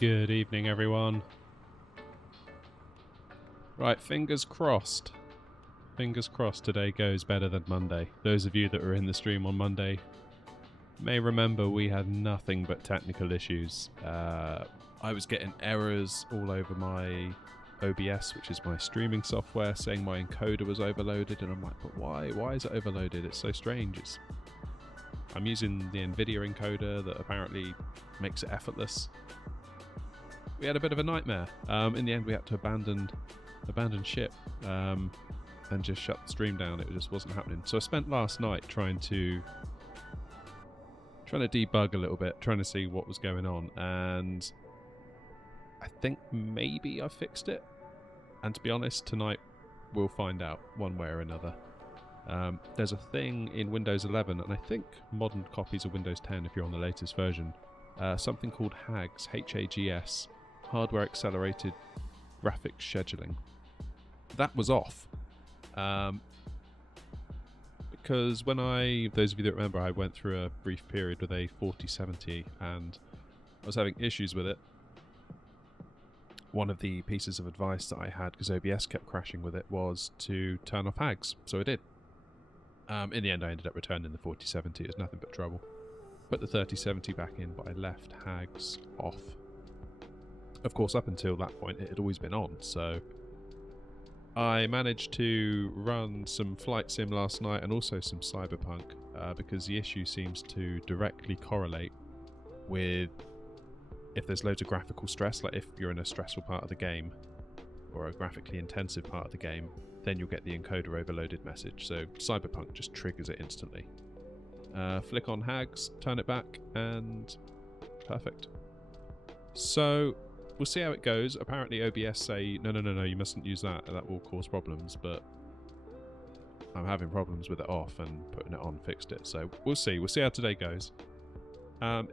Good evening, everyone. Right, fingers crossed. Fingers crossed today goes better than Monday. Those of you that were in the stream on Monday may remember we had nothing but technical issues. I was getting errors all over my OBS, which is my streaming software, saying my encoder was overloaded, and I'm like, but why? Why is it overloaded? It's so strange. I'm using the Nvidia encoder that apparently makes it effortless. We had a bit of a nightmare. In the end, we had to abandon ship and just shut the stream down. It just wasn't happening. So I spent last night trying to debug a little bit, trying to see what was going on, and I think maybe I fixed it. And to be honest, tonight we'll find out one way or another. There's a thing in Windows 11, and I think modern copies of Windows 10, if you're on the latest version, something called HAGS, H-A-G-S, Hardware Accelerated Graphics Scheduling. That was off. Because those of you that remember, I went through a brief period with a 4070 and I was having issues with it. One of the pieces of advice that I had, because OBS kept crashing with it, was to turn off HAGS. So I did. In the end, I ended up returning the 4070. It was nothing but trouble. Put the 3070 back in, but I left HAGS off. Of course, up until that point, it had always been on, so I managed to run some flight sim last night and also some Cyberpunk, because the issue seems to directly correlate with if there's loads of graphical stress, like if you're in a stressful part of the game or a graphically intensive part of the game, then you'll get the encoder overloaded message. So Cyberpunk just triggers it instantly. Flick on HAGS, turn it back, and perfect. So we'll see how it goes. Apparently OBS say, no, you mustn't use that. That will cause problems, but I'm having problems with it off, and putting it on fixed it. So we'll see. We'll see how today goes.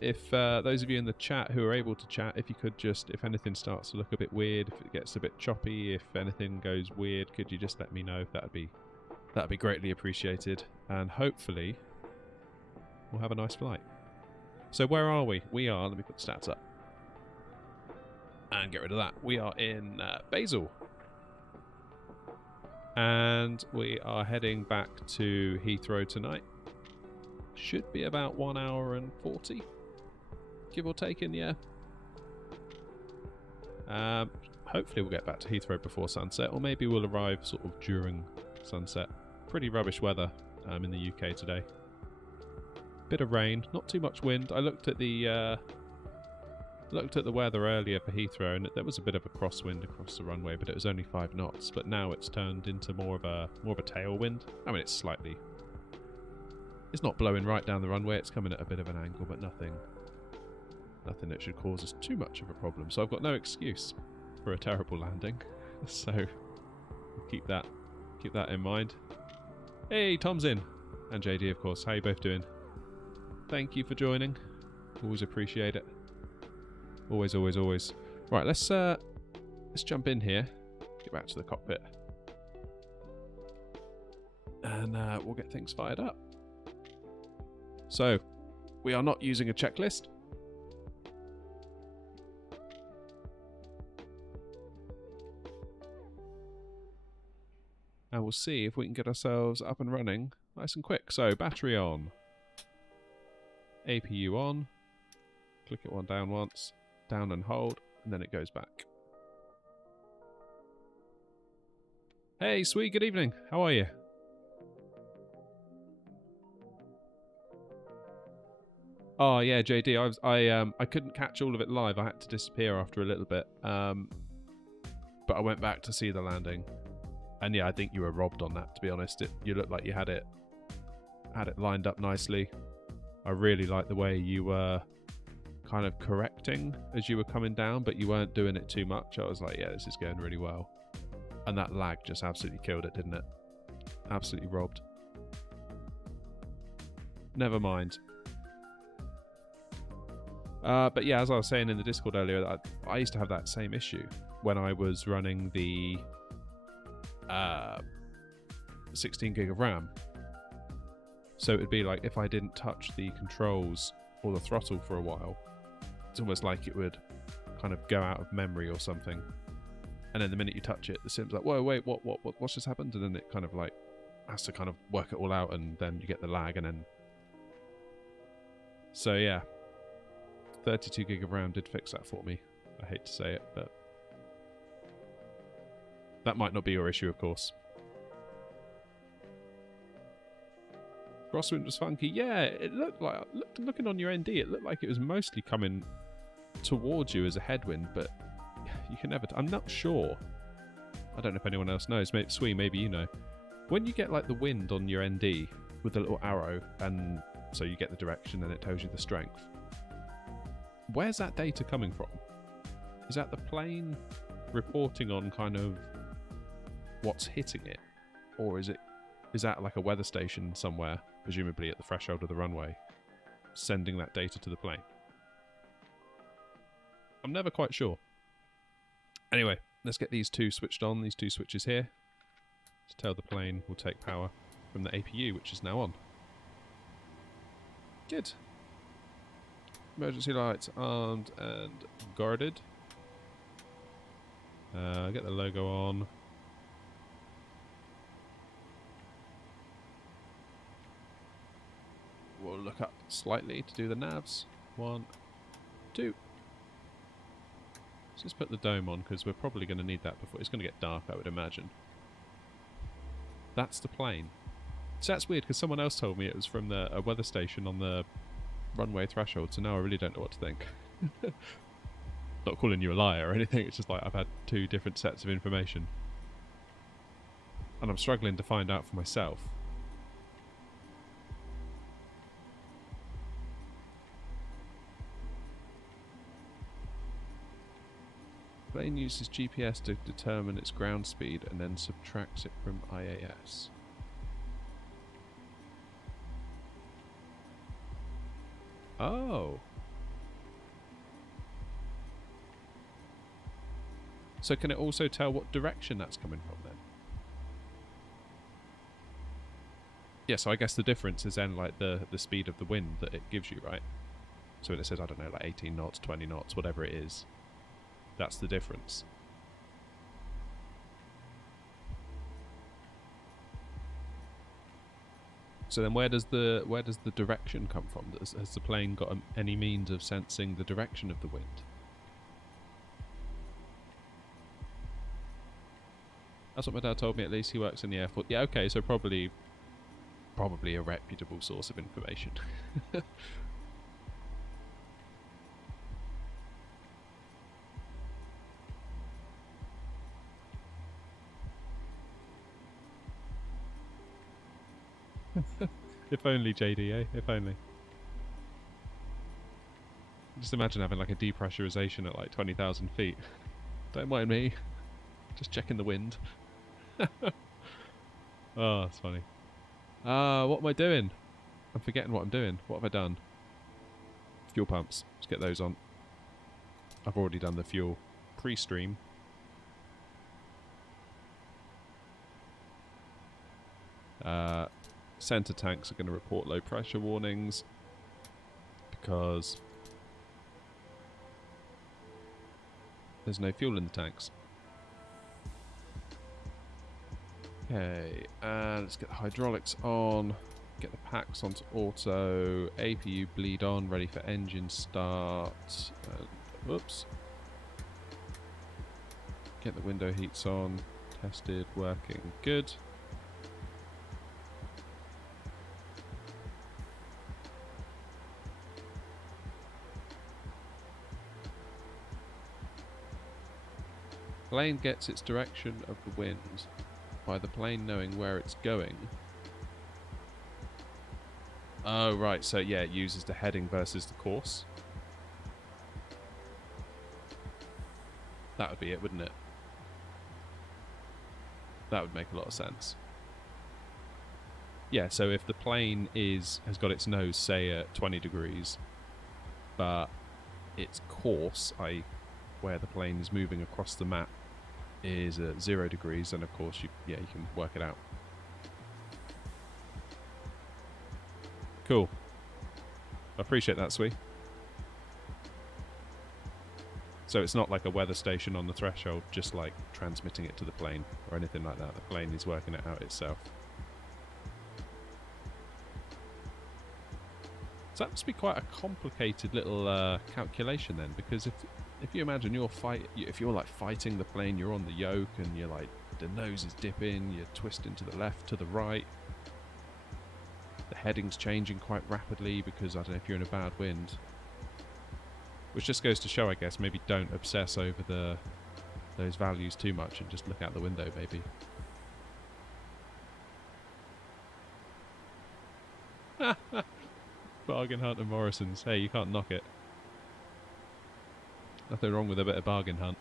If those of you in the chat who are able to chat, if you could just, if anything starts to look a bit weird, if it gets a bit choppy, if anything goes weird, could you just let me know? That'd be greatly appreciated. And hopefully we'll have a nice flight. So where are we? We are, let me put the stats up and get rid of that. We are in Basel. And we are heading back to Heathrow tonight. Should be about 1 hour and 40, give or take in the air. Hopefully we'll get back to Heathrow before sunset, or maybe we'll arrive sort of during sunset. Pretty rubbish weather in the UK today. Bit of rain, not too much wind. I looked at the weather earlier for Heathrow, and there was a bit of a crosswind across the runway, but it was only 5 knots. But now it's turned into more of a tailwind. I mean, it's not blowing right down the runway. It's coming at a bit of an angle, but nothing that should cause us too much of a problem. So I've got no excuse for a terrible landing. So keep that in mind. Hey, Tom's in, and JD, of course. How you both doing? Thank you for joining. Always appreciate it. Always. Right, let's jump in here. Get back to the cockpit, and we'll get things fired up. So, we are not using a checklist. And we'll see if we can get ourselves up and running nice and quick. So, battery on. APU on. Click it down once. Down and hold. And then it goes back. Hey, sweet, good evening. How are you? Oh yeah, JD. I couldn't catch all of it live. I had to disappear after a little bit. But I went back to see the landing, and yeah, I think you were robbed on that. To be honest, you looked like you had it lined up nicely. I really liked the way you were kind of correcting as you were coming down, but you weren't doing it too much. I was like, yeah, this is going really well. And that lag just absolutely killed it, didn't it? Absolutely robbed. Never mind. But yeah, as I was saying in the Discord earlier, I used to have that same issue when I was running the 16 gig of RAM. So it'd be like if I didn't touch the controls or the throttle for a while, it's almost like it would kind of go out of memory or something. And then the minute you touch it, the sim's like, whoa, wait, what's just happened? And then it kind of like has to kind of work it all out, and then you get the lag, and then... So yeah, 32 gig of RAM did fix that for me. I hate to say it, but that might not be your issue, of course. Crosswind was funky. Yeah, it looked like, looking on your ND, it looked like it was mostly coming towards you as a headwind, but you can never... I'm not sure. I don't know if anyone else knows. Maybe Swee, maybe you know. When you get like the wind on your ND with the little arrow, and so you get the direction and it tells you the strength, where's that data coming from? Is that the plane reporting on kind of what's hitting it? Or is that like a weather station somewhere, presumably at the threshold of the runway, sending that data to the plane? I'm never quite sure. Anyway, let's get these two switched on, these two switches here, to tell the plane we'll take power from the APU, which is now on. Good. Emergency lights armed and guarded. Get the logo on. We'll look up slightly to do the navs. 1, 2. Let's just put the dome on, because we're probably going to need that before. It's going to get dark, I would imagine. That's the plane. So that's weird, because someone else told me it was from a weather station on the runway threshold, so now I really don't know what to think. Not calling you a liar or anything, it's just like I've had two different sets of information. And I'm struggling to find out for myself. Plane uses GPS to determine its ground speed and then subtracts it from IAS. Oh. So can it also tell what direction that's coming from then? Yeah, so I guess the difference is then like the speed of the wind that it gives you, right? So when it says, I don't know, like 18 knots, 20 knots, whatever it is, that's the difference. So then where does the direction come from? Has the plane got any means of sensing the direction of the wind? That's what my dad told me, at least. He works in the airport. Yeah, okay, so probably a reputable source of information. If only, JD, eh? If only. Just imagine having like a depressurization at like 20,000 feet. Don't mind me. Just checking the wind. Oh, that's funny. What am I doing? I'm forgetting what I'm doing. What have I done? Fuel pumps. Let's get those on. I've already done the fuel pre-stream. Center tanks are going to report low pressure warnings because there's no fuel in the tanks. Okay, let's get the hydraulics on, get the packs onto auto, APU bleed on, ready for engine start. Whoops. Get the window heats on, tested, working, good. Plane gets its direction of the wind by the plane knowing where it's going. Oh, right, so yeah, it uses the heading versus the course. That would be it, wouldn't it? That would make a lot of sense. Yeah, so if the plane has got its nose, say, at 20 degrees, but its course, i.e. where the plane is moving across the map, is at 0 degrees, then of course you can work it out. Cool. I appreciate that, Swee. So it's not like a weather station on the threshold, just like transmitting it to the plane or anything like that. The plane is working it out itself. So that must be quite a complicated little calculation then, because if you imagine if you're like fighting the plane, you're on the yoke and you're like, the nose is dipping, you're twisting to the left, to the right. The heading's changing quite rapidly because, I don't know, if you're in a bad wind. Which just goes to show, I guess, maybe don't obsess over those values too much and just look out the window, maybe. Bargain hunt and Morrison's. Hey, you can't knock it. Nothing wrong with a bit of bargain hunt.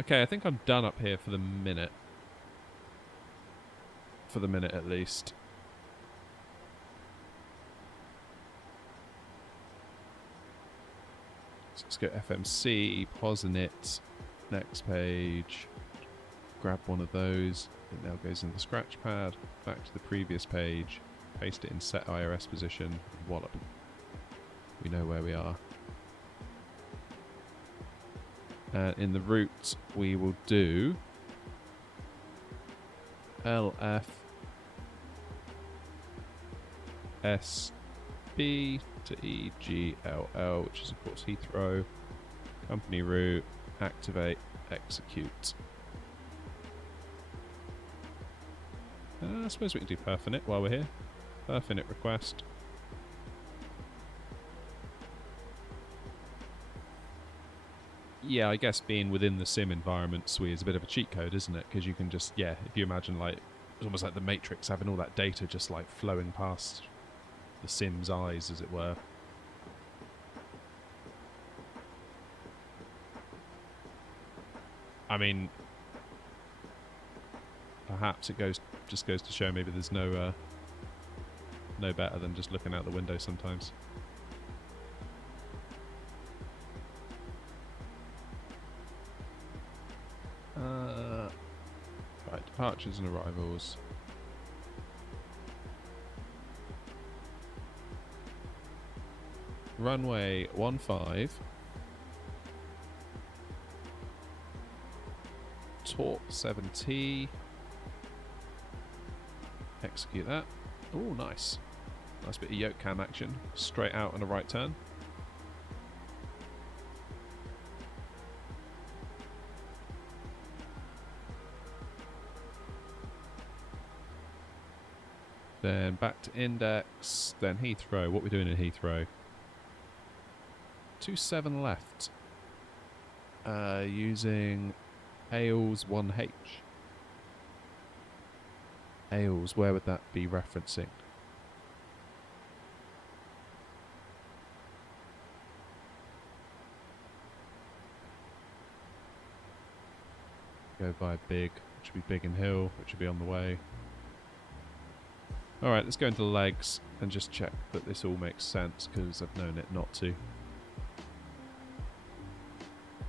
Okay, I think I'm done up here for the minute. For the minute at least. So let's go FMC, POSINIT, next page. Grab one of those. It now goes in the scratch pad. Back to the previous page. Paste it in set IRS position. Wallop. We know where we are. In the route, we will do LFSB to EGLL, which is of course Heathrow. Company route, activate, execute. I suppose we can do perfinit while we're here. Perfinit request. Yeah, I guess being within the sim environment, SWI, is a bit of a cheat code, isn't it? Because you can just, yeah, if you imagine like, it's almost like the Matrix having all that data just like flowing past the sim's eyes, as it were. I mean, perhaps it just goes to show maybe there's no better than just looking out the window sometimes. Right, departures and arrivals. Runway 15. Torque 7T. Execute that. Oh, nice. Nice bit of yoke cam action. Straight out on a right turn. Then back to index. Then Heathrow. What are we doing in Heathrow? 27 left. Using Ailes 1H. Ailes, where would that be referencing? Go by big, which would be Biggin Hill, which would be on the way. Alright, let's go into the legs and just check that this all makes sense, because I've known it not to.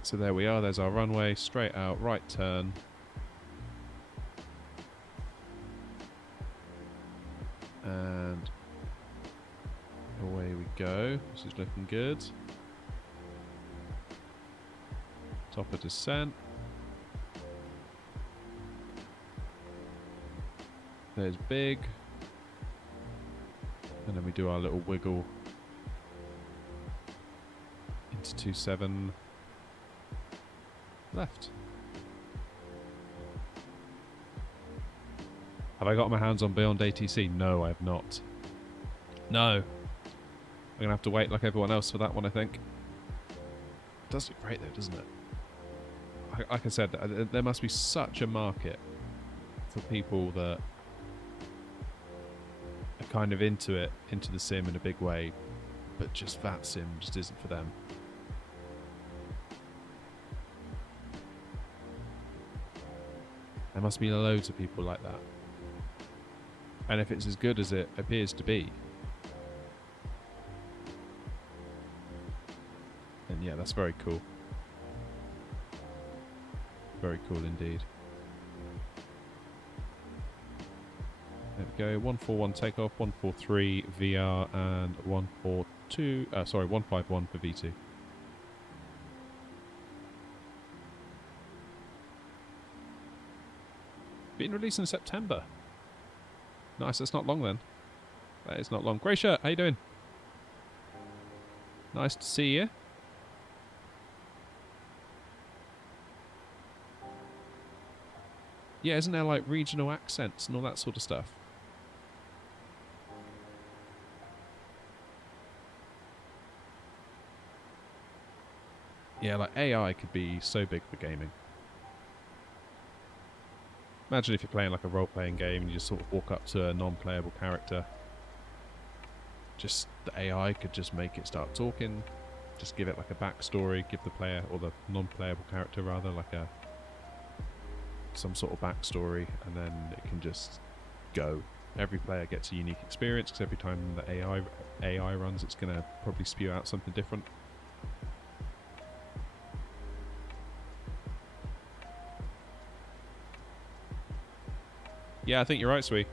So there we are, there's our runway, straight out, right turn. And away we go. This is looking good. Top of descent. There's big. And then we do our little wiggle into 27 left. Have I got my hands on Beyond ATC? No, I have not. No. I'm going to have to wait like everyone else for that one, I think. It does look great though, doesn't it? Like I said, there must be such a market for people that are kind of into it, into the sim in a big way, but just that sim just isn't for them. There must be loads of people like that. And if it's as good as it appears to be, then yeah, that's very cool. Very cool indeed. There we go, 141 takeoff, 143 VR, and 142 151 for V2. Being released in September. Nice, that's not long then. That is not long. Grey shirt, how you doing? Nice to see you. Yeah, isn't there like regional accents and all that sort of stuff? Yeah, like AI could be so big for gaming. Imagine if you're playing like a role-playing game and you just sort of walk up to a non-playable character. Just the AI could just make it start talking. Just give it like a backstory, give the player, or the non-playable character rather, like some sort of backstory, and then it can just go. Every player gets a unique experience because every time the AI runs, it's going to probably spew out something different. Yeah, I think you're right, Sweet.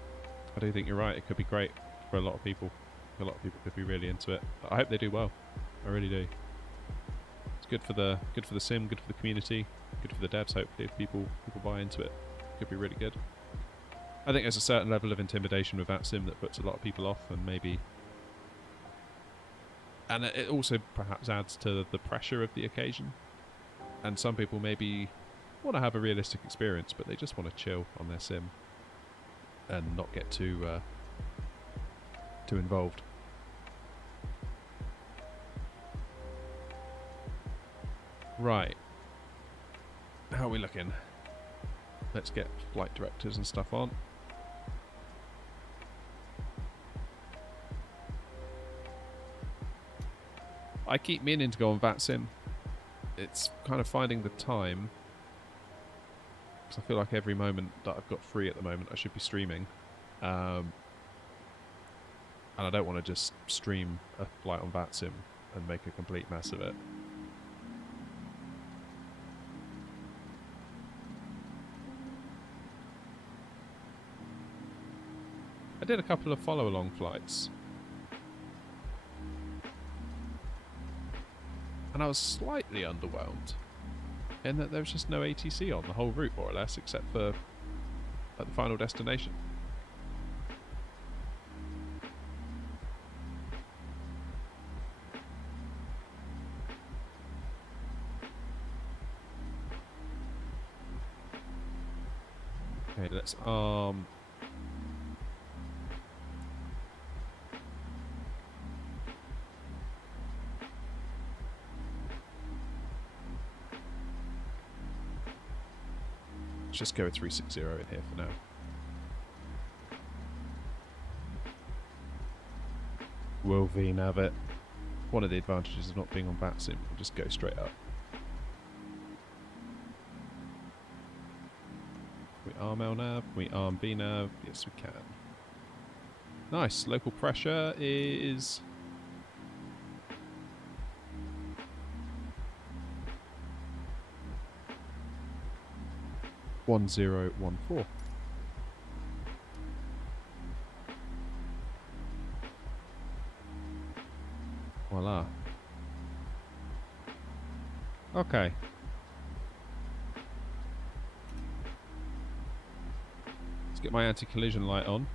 I do think you're right. It could be great for a lot of people. A lot of people could be really into it. I hope they do well. I really do. It's good for the sim, good for the community, good for the devs. Hopefully, if people buy into it, it could be really good. I think there's a certain level of intimidation with that sim that puts a lot of people off, and it also perhaps adds to the pressure of the occasion. And some people maybe want to have a realistic experience, but they just want to chill on their sim and not get too involved. Right. How are we looking? Let's get flight directors and stuff on. I keep meaning to go on VATSIM. It's kind of finding the time. Because I feel like every moment that I've got free at the moment, I should be streaming. And I don't want to just stream a flight on VATSIM and make a complete mess of it. I did a couple of follow-along flights. And I was slightly underwhelmed in that there was just no ATC on the whole route, more or less, except for at the final destination. Okay, let's just go with 360 in here for now. Will VNav it. One of the advantages of not being on VATSIM, we'll just go straight up. We arm LNav, we arm VNav, yes we can. Nice, local pressure is... 1014. Voila. Okay. Let's get my anti-collision light on.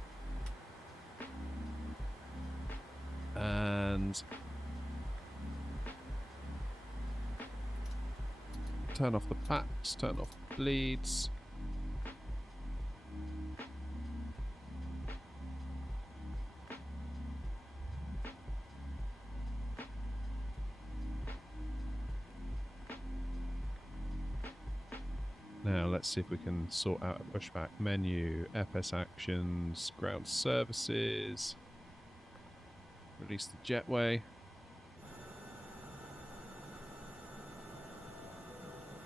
And turn off the packs, turn off the bleeds. Now let's see if we can sort out a pushback menu, FS actions, ground services, release the jetway.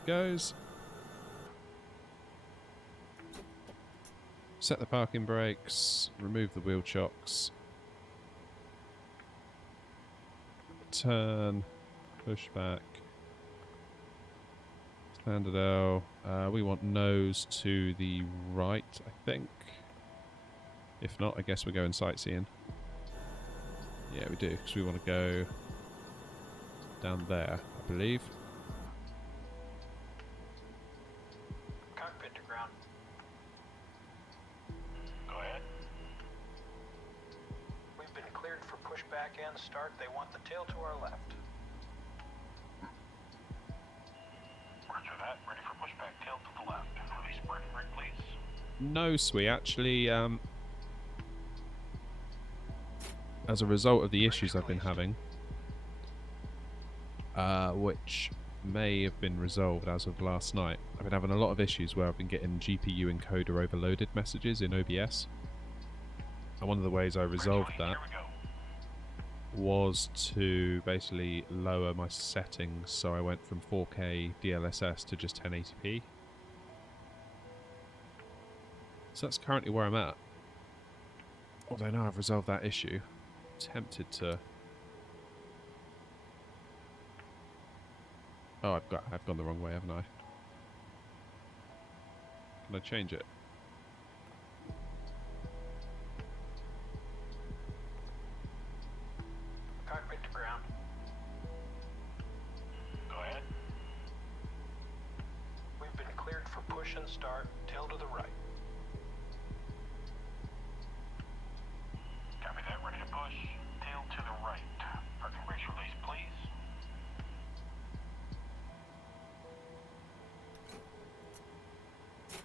Goes. Set the parking brakes, remove the wheel chocks, turn, pushback. Standard L. We want nose to the right, I think. If not, I guess we're going sightseeing. Yeah, we do, because we want to go down there, I believe. Cockpit to ground. Go ahead. We've been cleared for pushback and start. They want the tail to our left. Roger that. Ready for pushback. Tail to the left. Release braking brake, please. No, Sweet. Actually, as a result of the issues I've been having, which may have been resolved as of last night, I've been having a lot of issues where I've been getting GPU encoder overloaded messages in OBS. And one of the ways I resolved that was to basically lower my settings, so I went from 4K DLSS to just 1080p. So that's currently where I'm at. Although now I've resolved that issue, I'm tempted to... Oh, I've gone the wrong way, haven't I? Can I change it? Cockpit to ground. Go ahead. We've been cleared for push and start. Tail to the right. Copy that. Ready to push. Tail to the right. Parking brakes release, please.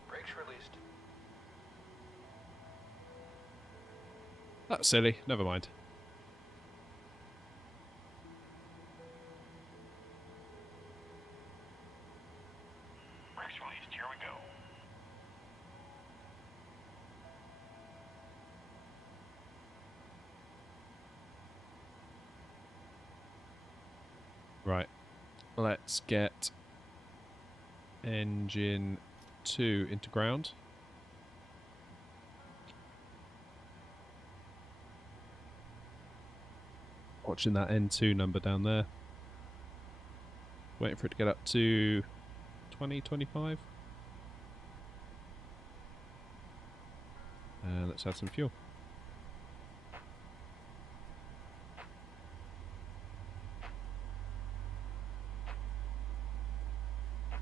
Brakes released. That's silly. Never mind. Brakes released. Here we go. Right. Let's get engine 2 into ground. Watching that N2 number down there. Waiting for it to get up to 20, 25. Let's add some fuel.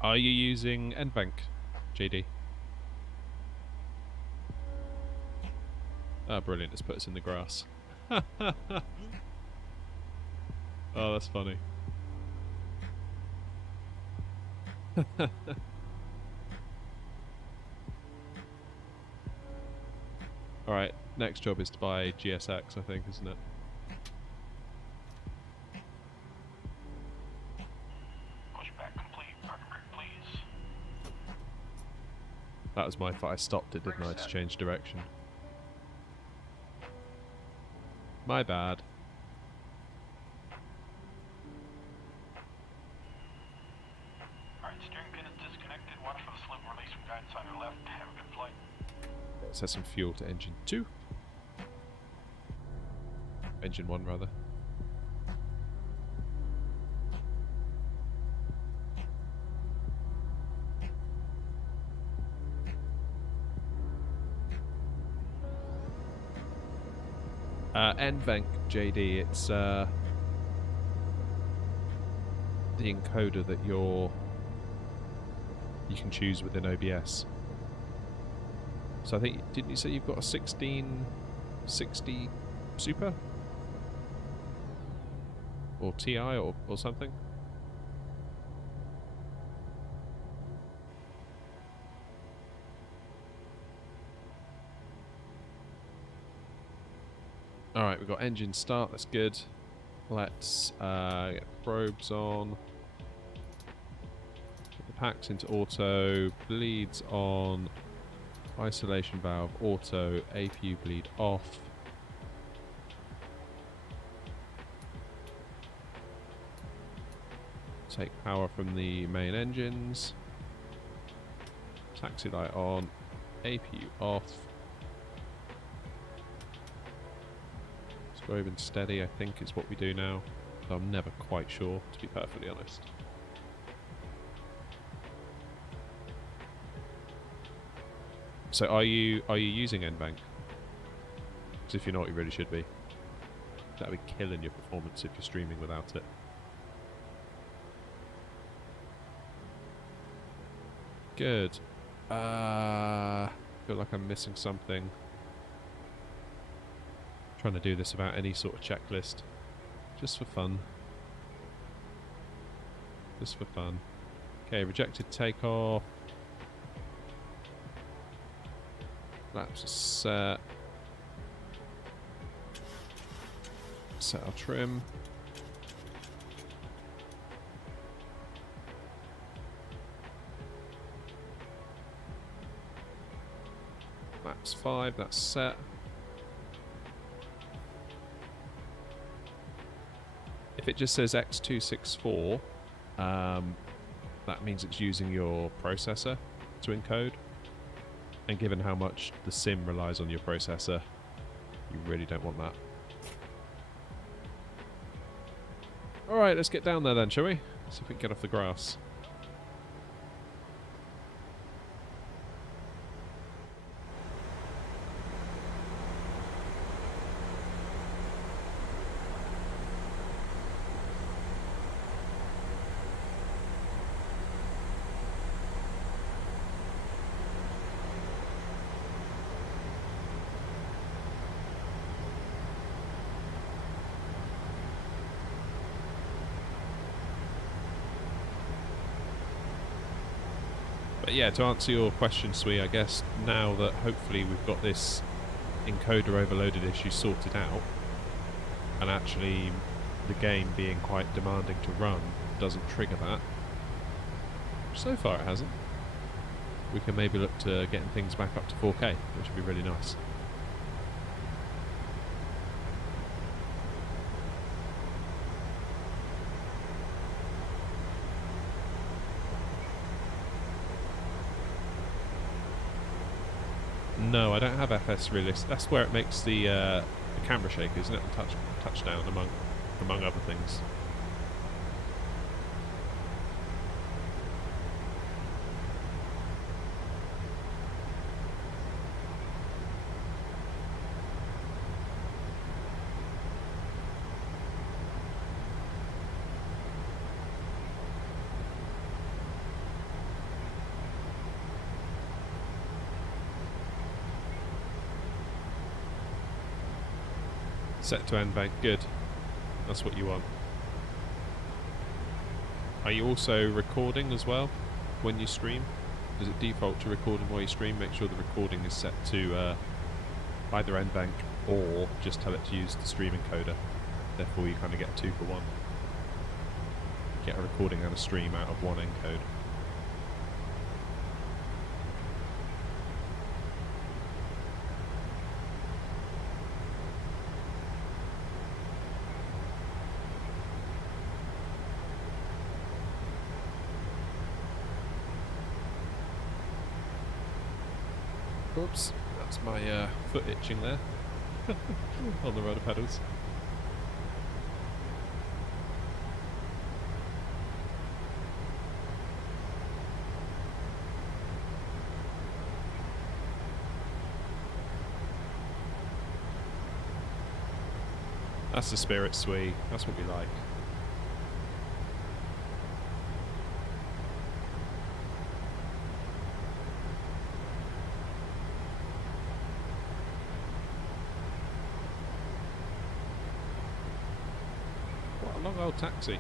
Are you using NVANC, JD? Ah, brilliant. Let's put us in the grass. Oh, that's funny. Alright, next job is to buy GSX, I think, isn't it? Pushback complete. Parking brake, please. That was my fault. I stopped it, didn't I, to change direction. My bad. Alright, steering pin is disconnected. Watch for the slip release from guidance on your left. Have a good flight. Let's add some fuel to engine 2. Engine 1, rather. NVANC, JD, it's the encoder that you can choose within OBS. So I think, didn't you say you've got a 1660 Super? Or TI or something? Alright, we've got engine start, that's good. Let's get probes on. Put the packs into auto, bleeds on, isolation valve auto, APU bleed off. Take power from the main engines. Taxi light on, APU off. Swerve and steady, I think, is what we do now. But I'm never quite sure, to be perfectly honest. So are you using NVANC? Because if you're not, you really should be. That'll be killing your performance if you're streaming without it. Good. Feel like I'm missing something. Trying to do this without any sort of checklist. Just for fun. Just for fun. Okay, rejected takeoff. Flaps are set. Set our trim. Flaps 5, that's set. If it just says X264, that means it's using your processor to encode. And given how much the sim relies on your processor, you really don't want that. Alright, let's get down there then, shall we? See if we can get off the grass. But yeah, to answer your question, Sui, I guess now that hopefully we've got this encoder overloaded issue sorted out, and actually the game being quite demanding to run doesn't trigger that. So far it hasn't. We can maybe look to getting things back up to 4K, which would be really nice. No, I don't have FS Realist. That's where it makes the camera shake, isn't it? The touchdown among other things. Set to end bank, good. That's what you want. Are you also recording as well when you stream? Does it default to recording while you stream? Make sure the recording is set to either end bank or just tell it to use the stream encoder. Therefore you kind of get 2 for 1. Get a recording and a stream out of one encode. Oops, that's my foot itching there on the rudder pedals. That's the spirit, Sui. That's what we like. Long old taxi.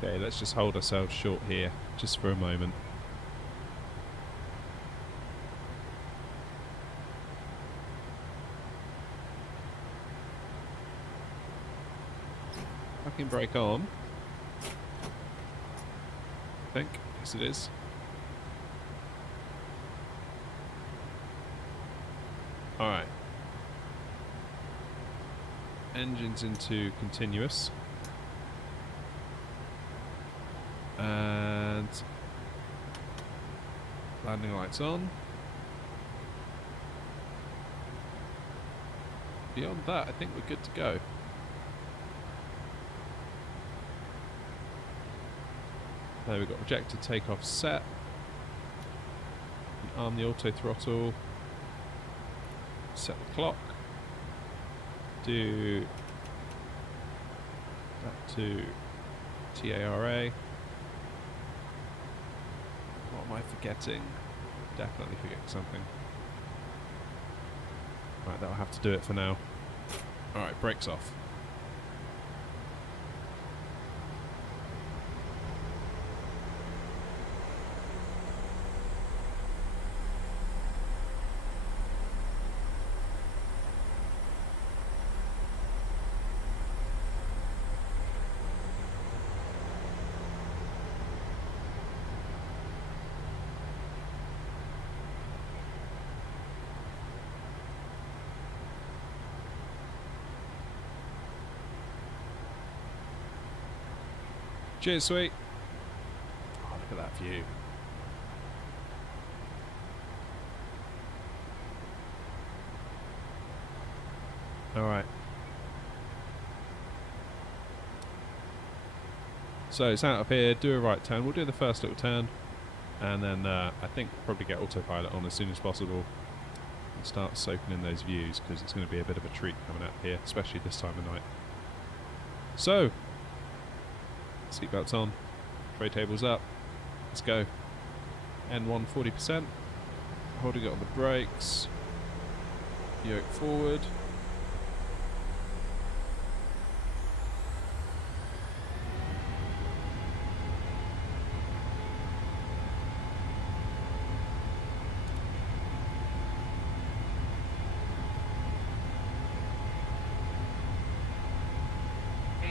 Okay, let's just hold ourselves short here, just for a moment. Fucking brake on. I think. Yes, it is. Alright. Engines into continuous. And landing lights on. Beyond that, I think we're good to go. There we've got projector takeoff set. Arm the auto throttle. Set the clock. Do that to TARA. What am I forgetting? Definitely forgetting something. Right, that'll have to do it for now. Alright, brakes off. Cheers, sweet. Oh, look at that view. Alright. So it's out of here, do a right turn. We'll do the first little turn. And then I think we'll probably get autopilot on as soon as possible. And start soaking in those views, because it's going to be a bit of a treat coming out here, especially this time of night. So, seatbelts on, tray tables up, let's go. N1 40%, holding it on the brakes, yoke forward.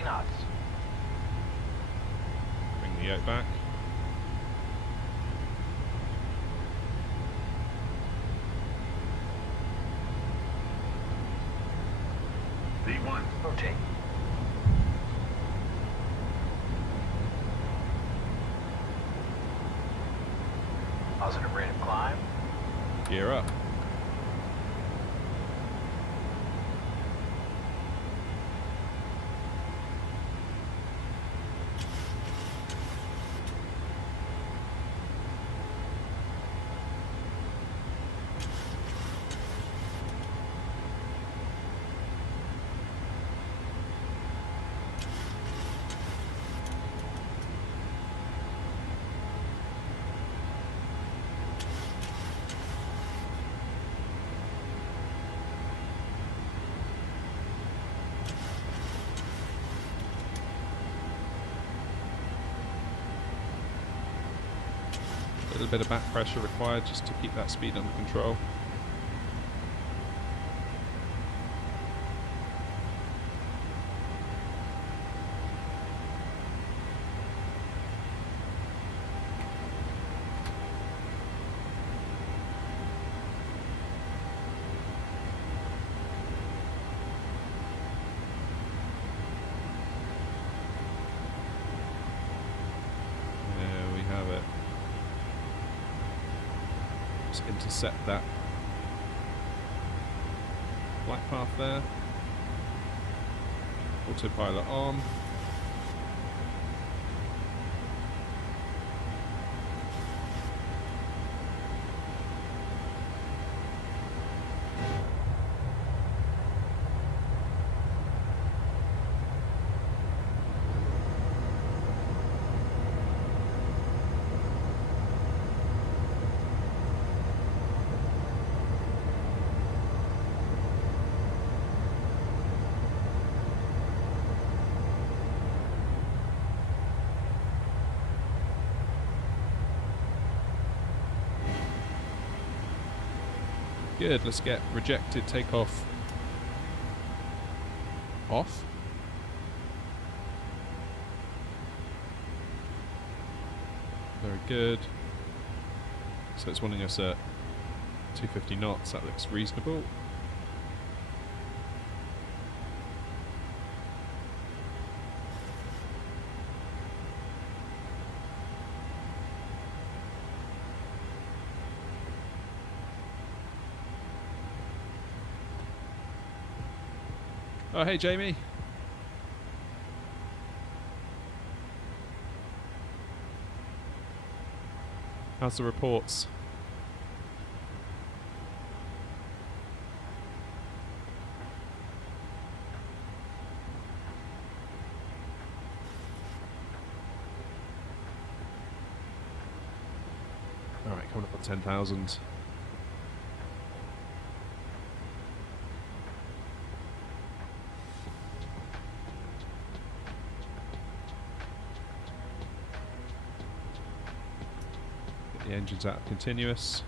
knots. Bring the yoke back. V1, rotate. Positive rate of climb. Gear up. A little bit of back pressure required just to keep that speed under control. There we have it. Intercept that flight path there. Autopilot on. Good, let's get rejected takeoff off. Very good. So it's wanting us at 250 knots, that looks reasonable. Oh, hey Jamie. How's the reports? Alright, coming up on 10,000. The engine's out of continuous.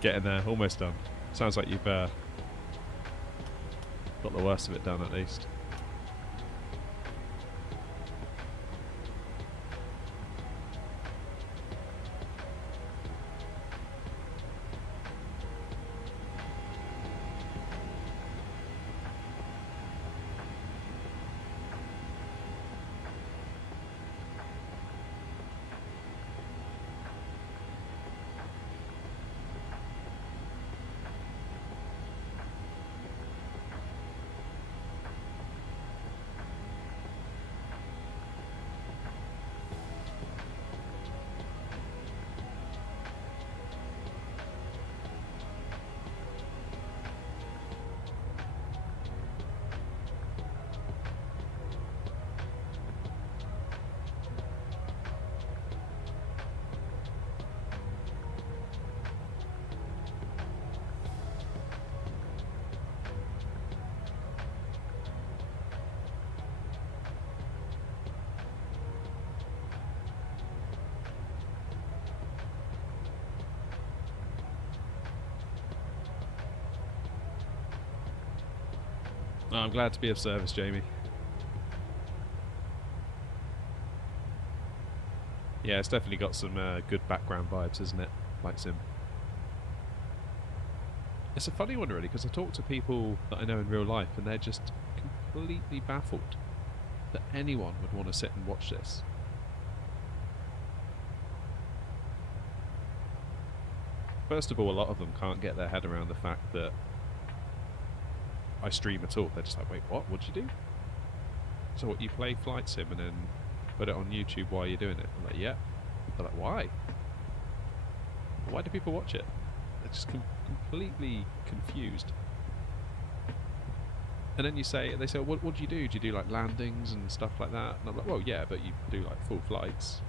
Getting there, almost done. Sounds like you've got the worst of it done at least. Oh, I'm glad to be of service, Jamie. Yeah, it's definitely got some good background vibes, isn't it? Flight sim. It's a funny one, really, because I talk to people that I know in real life, and they're just completely baffled that anyone would want to sit and watch this. First of all, a lot of them can't get their head around the fact that I stream at all. They're just like, wait, what? What'd you do? So what, you play flight sim and then put it on YouTube while you're doing it? I'm like, yeah. They're like, why? Why do people watch it? They're just completely confused. And then they say, what do you do? Do you do like landings and stuff like that? And I'm like, well, yeah, but you do like full flights.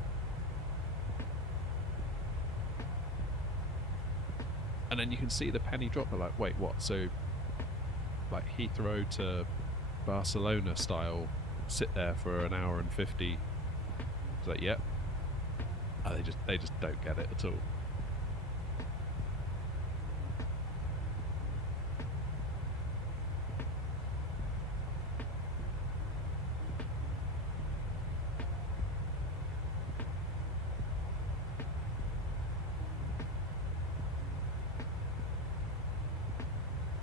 And then you can see the penny drop. They're like, wait, what? So like Heathrow to Barcelona style, sit there for an hour and 50. It's like, yep. Oh, they just don't get it at all.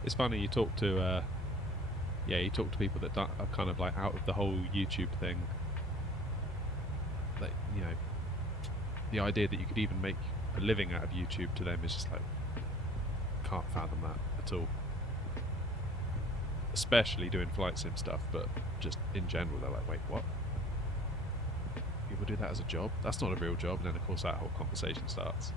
It's funny, you talk to people that are kind of like out of the whole YouTube thing. Like, you know, the idea that you could even make a living out of YouTube to them is just like, can't fathom that at all. Especially doing flight sim stuff, but just in general, they're like, wait, what? People do that as a job? That's not a real job. And then of course that whole conversation starts.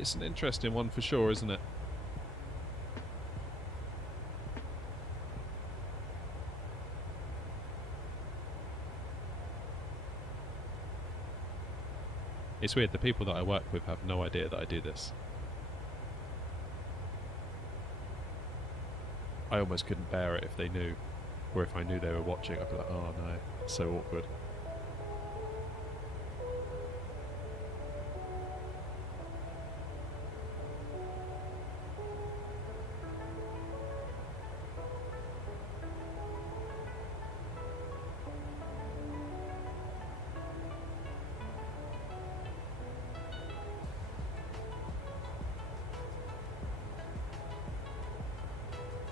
It's an interesting one for sure, isn't it? It's weird, the people that I work with have no idea that I do this. I almost couldn't bear it if they knew, or if I knew they were watching, I'd be like, oh no, it's so awkward.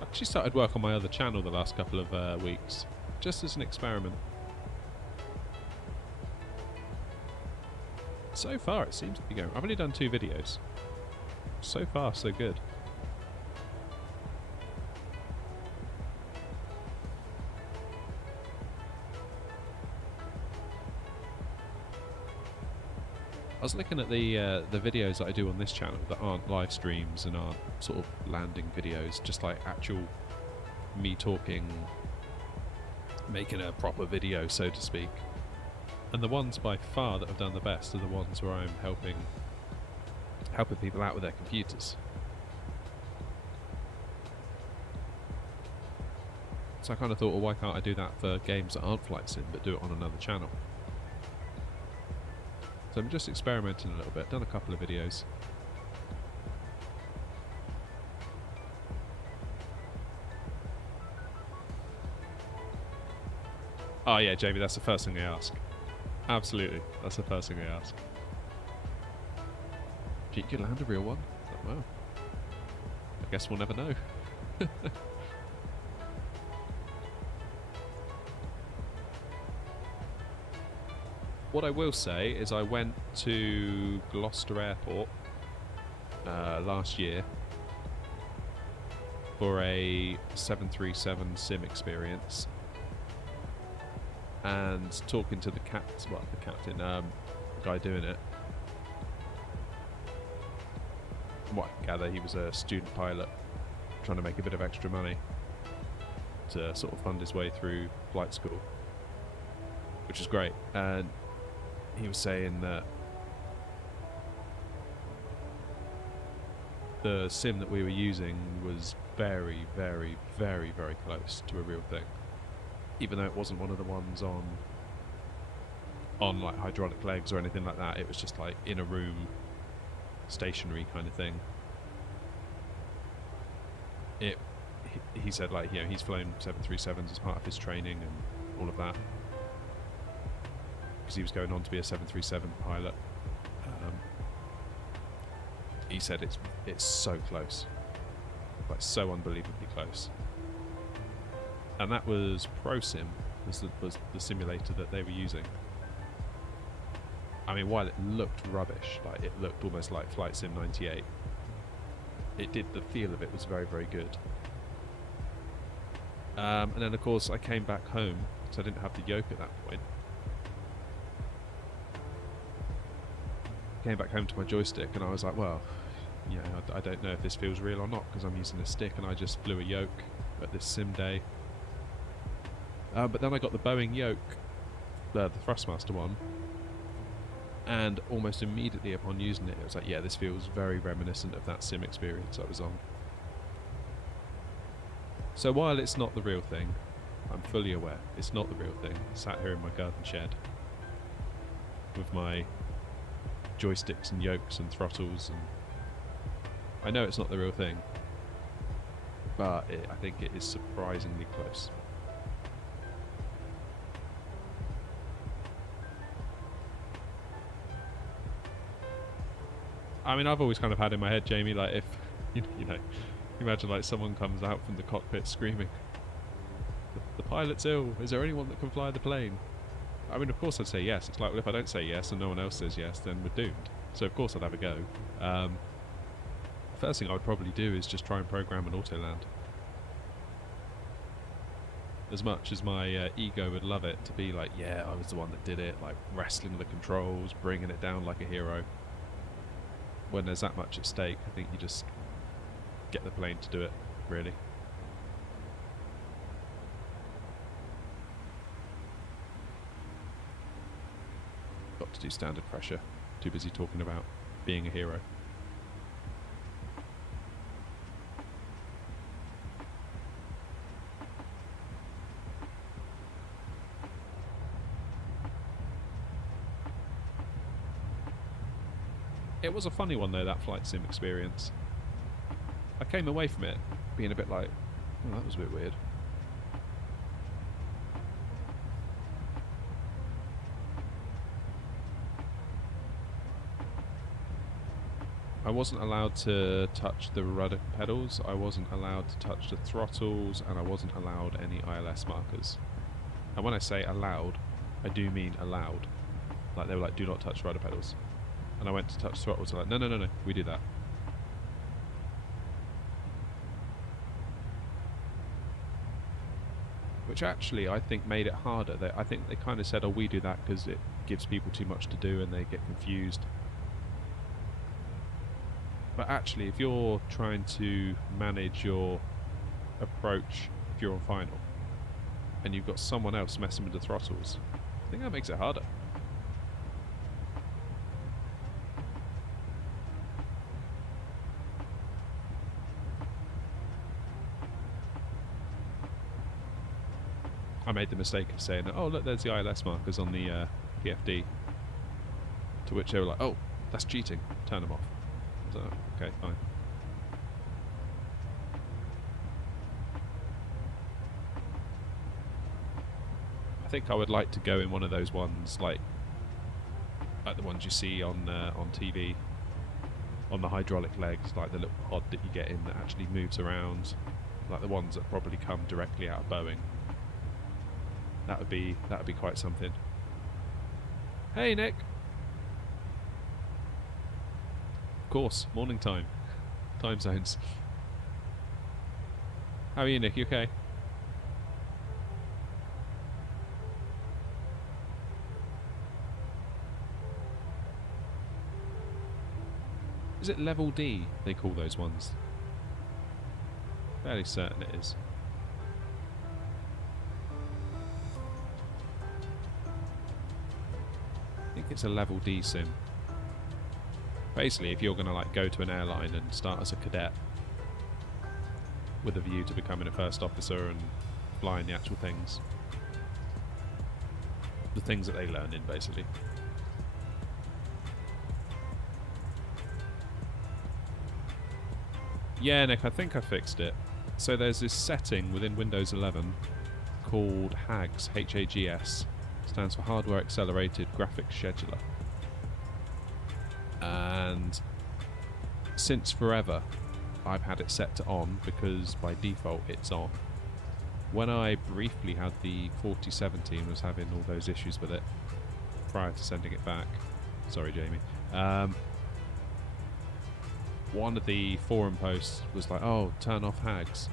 I actually started work on my other channel the last couple of weeks, just as an experiment. So far it seems to be going. I've only done 2 videos. So far so good. I was looking at the videos that I do on this channel that aren't live streams and aren't sort of landing videos, just like actual me talking, making a proper video, so to speak. And the ones by far that have done the best are the ones where I'm helping people out with their computers. So I kind of thought, well, why can't I do that for games that aren't flight sim, but do it on another channel? So I'm just experimenting a little bit, done a couple of videos. Oh yeah, Jamie, that's the first thing they ask. Absolutely, that's the first thing they ask. Do you think you land a real one? Like, well, I guess we'll never know. What I will say is I went to Gloucester Airport last year for a 737 sim experience, and talking to the captain, the guy doing it. From what I gather, he was a student pilot trying to make a bit of extra money to sort of fund his way through flight school, which is great. And he was saying that the sim that we were using was very, very, very, very close to a real thing, even though it wasn't one of the ones on like hydraulic legs or anything like that. It was just like in a room, stationary kind of thing. He said, like, you know, he's flown 737s as part of his training and all of that, because he was going on to be a 737 pilot. He said it's so close, like so unbelievably close. And that was ProSim, was the simulator that they were using. I mean, while it looked rubbish, like it looked almost like Flight Sim 98, the feel of it was very, very good. And then of course I came back home, because I didn't have the yoke at that point. Came back home to my joystick and I was like, well, yeah, I don't know if this feels real or not, because I'm using a stick and I just flew a yoke at this sim day. But then I got the Boeing yoke, the Thrustmaster one, and almost immediately upon using it, it was like, yeah, this feels very reminiscent of that sim experience I was on. So while it's not the real thing, I'm fully aware it's not the real thing. I sat here in my garden shed with my joysticks and yokes and throttles, and I know it's not the real thing, but I think it is surprisingly close. I mean, I've always kind of had in my head, Jamie, like, if you know, imagine like someone comes out from the cockpit screaming, the pilot's ill, is there anyone that can fly the plane? I mean, of course I'd say yes. It's like, well, if I don't say yes and no one else says yes, then we're doomed. So of course I'd have a go. First thing I would probably do is just try and program an auto land. As much as my ego would love it to be like, yeah, I was the one that did it, like wrestling the controls, bringing it down like a hero. when there's that much at stake, I think you just get the plane to do it, really. Got to do standard pressure. Too busy talking about being a hero. It was a funny one though, that flight sim experience. I came away from it being a bit like, oh, that was a bit weird. I wasn't allowed to touch the rudder pedals, I wasn't allowed to touch the throttles, and I wasn't allowed any ILS markers. And when I say allowed, I do mean allowed. Like, they were like, do not touch rudder pedals. And I went to touch throttles, they're like, no, no, no, no, we do that. Which actually, I think, made it harder. I think they kind of said, oh, we do that because it gives people too much to do and they get confused. But actually, if you're trying to manage your approach, if you're on final, and you've got someone else messing with the throttles, I think that makes it harder. I made the mistake of saying, oh, look, there's the ILS markers on the PFD. To which they were like, oh, that's cheating. Turn them off. I was like, oh, okay, fine. I think I would like to go in one of those ones, like the ones you see on TV, on the hydraulic legs, like the little pod that you get in that actually moves around, like the ones that probably come directly out of Boeing. That would be quite something. Hey, Nick. Of course, morning time, time zones. How are you, Nick? You okay? Is it level D they call those ones? Fairly certain it is. I think it's a level D sim. Basically, if you're going to like go to an airline and start as a cadet with a view to becoming a first officer and flying the actual things, the things that they learn in, basically. Yeah, Nick, I think I fixed it. So there's this setting within Windows 11 called HAGS, H-A-G-S. Stands for Hardware Accelerated Graphics Scheduler. And since forever, I've had it set to on because by default it's on. When I briefly had the 4070 and was having all those issues with it prior to sending it back, sorry Jamie, one of the forum posts was like, oh, turn off HAGS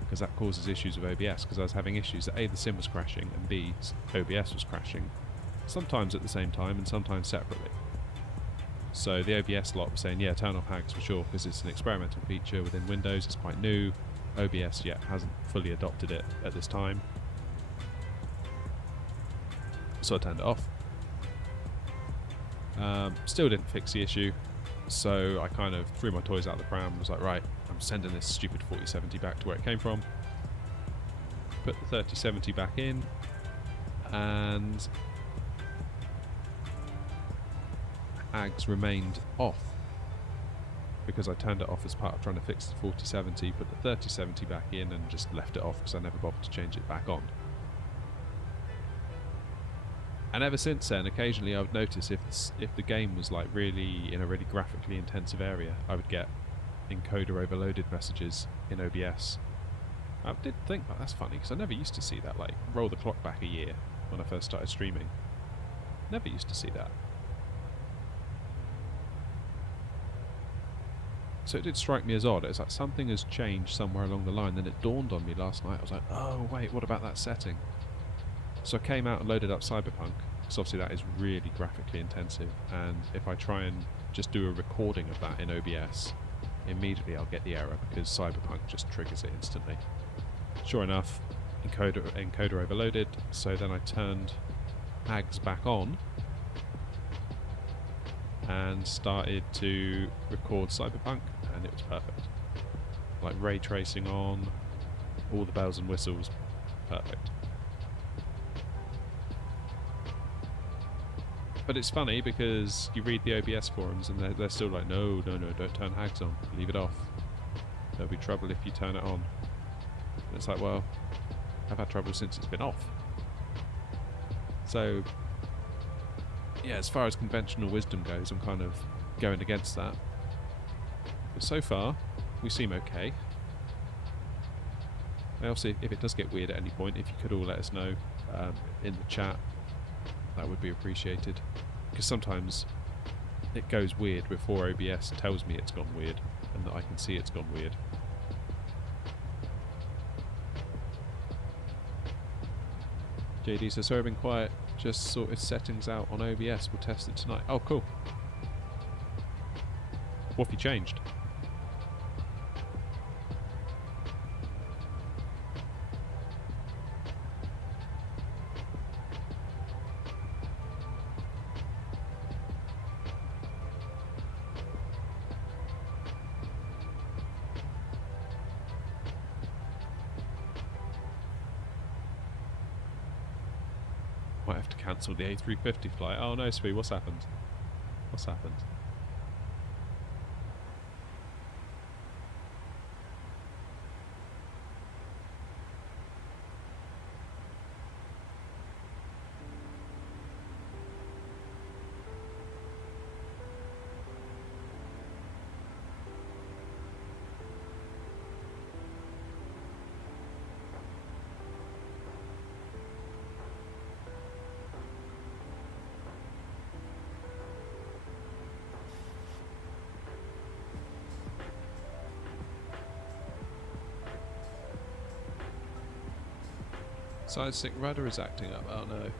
because that causes issues with OBS, because I was having issues that A, the sim was crashing, and B, OBS was crashing, sometimes at the same time and sometimes separately. So the OBS lot was saying, yeah, turn off HAGS for sure, because it's an experimental feature within Windows, it's quite new. OBS yet hasn't fully adopted it at this time. So I turned it off. Still didn't fix the issue, so I kind of threw my toys out of the pram and was like, right, I'm sending this stupid 4070 back to where it came from. Put the 3070 back in, and HAGS remained off because I turned it off as part of trying to fix the 4070, put the 3070 back in and just left it off because I never bothered to change it back on. And ever since then, occasionally I would notice if the game was like really in a really graphically intensive area, I would get encoder overloaded messages in OBS. I did think, oh, that's funny, because I never used to see that. Like, roll the clock back a year when I first started streaming. Never used to see that. So it did strike me as odd. It's like something has changed somewhere along the line. Then it dawned on me last night. I was like, oh wait, what about that setting? So I came out and loaded up Cyberpunk, because obviously that is really graphically intensive, and if I try and just do a recording of that in OBS, immediately I'll get the error because Cyberpunk just triggers it instantly. Sure enough, encoder overloaded, so then I turned HAGs back on and started to record Cyberpunk, and it was perfect. Like ray tracing on, all the bells and whistles, perfect. But it's funny because you read the OBS forums and they're still like, no, don't turn HAGs on, leave it off. There'll be trouble if you turn it on. And it's like, well, I've had trouble since it's been off. So, yeah, as far as conventional wisdom goes, I'm kind of going against that. But so far, we seem okay. Also, if it does get weird at any point, if you could all let us know in the chat, that would be appreciated. Because sometimes it goes weird before OBS tells me it's gone weird, and that I can see it's gone weird. JD says, sorry I've been quiet, just sorted settings out on OBS, we'll test it tonight. Oh, cool. What have you changed? Might have to cancel the A350 flight. Oh no, Spee, what's happened? What's happened? Sidestick rudder is acting up. Oh no.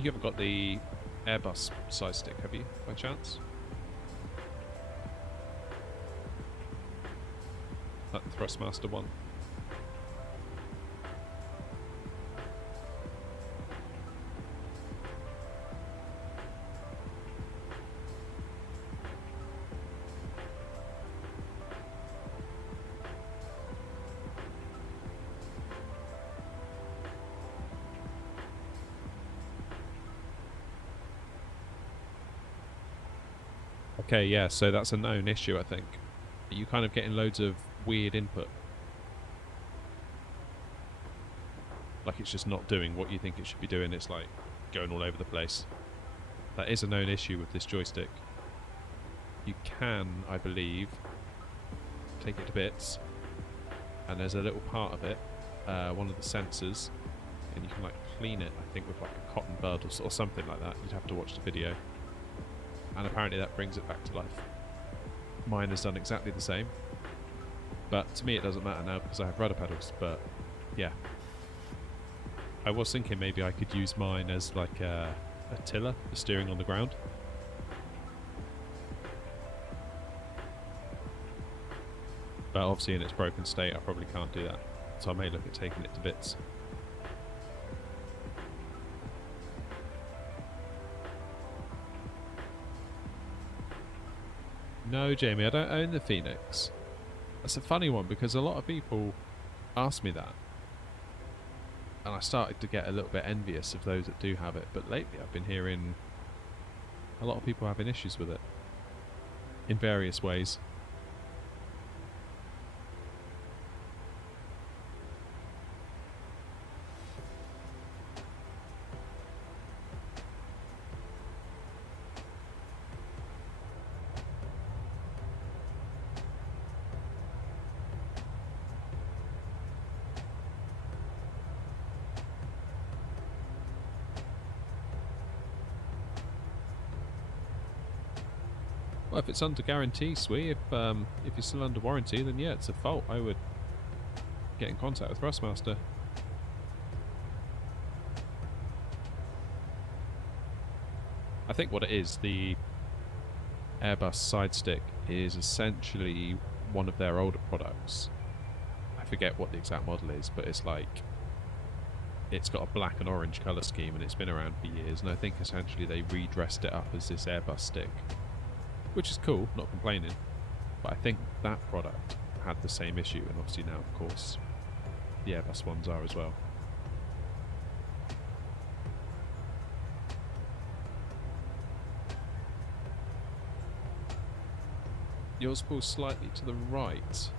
You haven't got the Airbus Sidestick, have you, by chance? Like the Thrustmaster one? Okay, yeah, so that's a known issue, I think. You're kind of getting loads of weird input. Like it's just not doing what you think it should be doing, it's like going all over the place. That is a known issue with this joystick. You can, I believe, take it to bits, and there's a little part of it, one of the sensors, and you can like clean it, I think, with like a cotton bud or something like that. You'd have to watch the video. And apparently that brings it back to life. Mine has done exactly the same. But to me it doesn't matter now because I have rudder pedals, but yeah. I was thinking maybe I could use mine as like a tiller for steering on the ground. But obviously in its broken state I probably can't do that. So I may look at taking it to bits. No, Jamie, I don't own the Phoenix. That's a funny one because a lot of people ask me that. And I started to get a little bit envious of those that do have it. But lately I've been hearing a lot of people having issues with it. In various ways. Well, if it's under guarantee, sweet. If you're still under warranty, then yeah, it's a fault. I would get in contact with Thrustmaster. I think what it is, the Airbus Sidestick is essentially one of their older products. I forget what the exact model is, but it's like, it's got a black and orange colour scheme and it's been around for years, and I think essentially they redressed it up as this Airbus stick, which is cool, not complaining, but I think that product had the same issue, and obviously now, of course, the Airbus ones are as well. Yours pulls slightly to the right.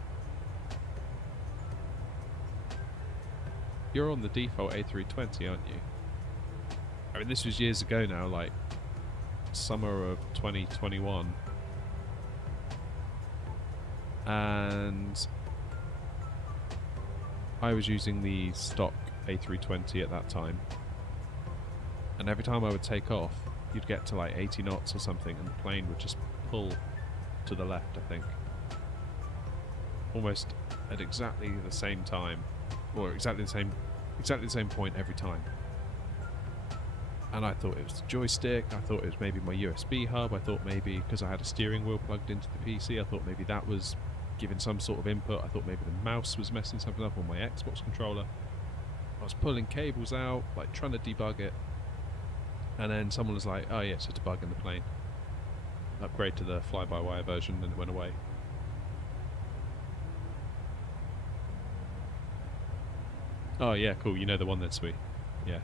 You're on the default A320, aren't you? I mean, this was years ago now, like summer of 2021. And I was using the stock A320 at that time. And every time I would take off, you'd get to like 80 knots or something, and the plane would just pull to the left, I think. Almost at exactly the same time, or exactly the same point every time. And I thought it was the joystick, I thought it was maybe my USB hub, I thought maybe because I had a steering wheel plugged into the PC, I thought maybe that was giving some sort of input, I thought maybe the mouse was messing something up on my Xbox controller. I was pulling cables out, like trying to debug it, and then someone was like, oh yeah, it's just a bug in the plane. Upgrade to the fly-by-wire version, and it went away. Oh yeah, cool, you know the one then, sweet. Yeah.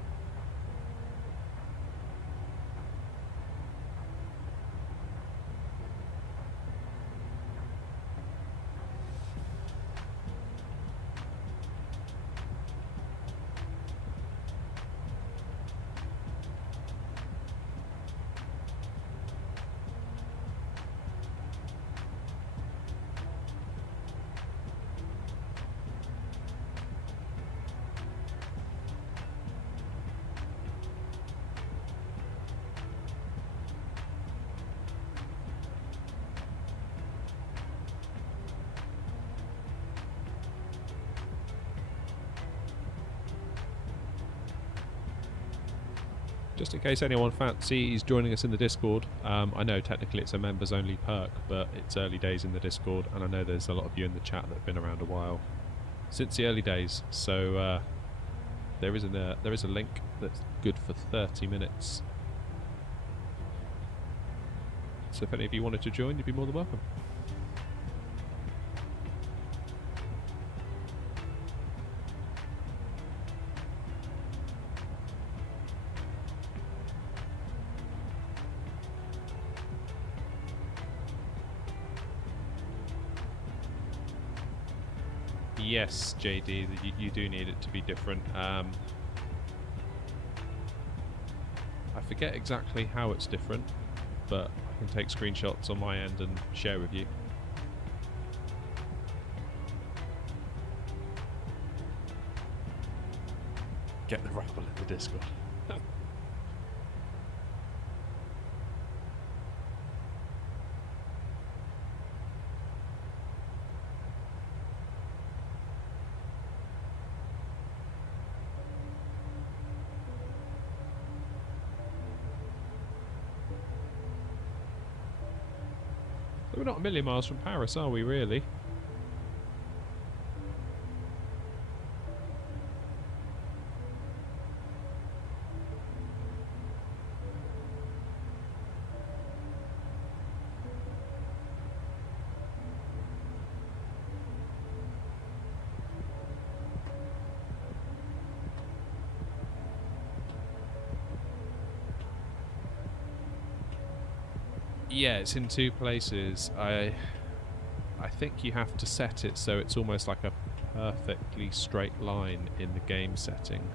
Just in case anyone fancies joining us in the Discord, I know technically it's a members only perk, but it's early days in the Discord, and I know there's a lot of you in the chat that have been around a while, since the early days, so there is a link that's good for 30 minutes. So if any of you wanted to join, you'd be more than welcome. Yes, JD, you do need it to be different. I forget exactly how it's different, but I can take screenshots on my end and share with you. Get the rabble in the Discord. We're not a million miles from Paris, are we, really? Yeah, it's in two places. I think you have to set it so it's almost like a perfectly straight line in the game setting.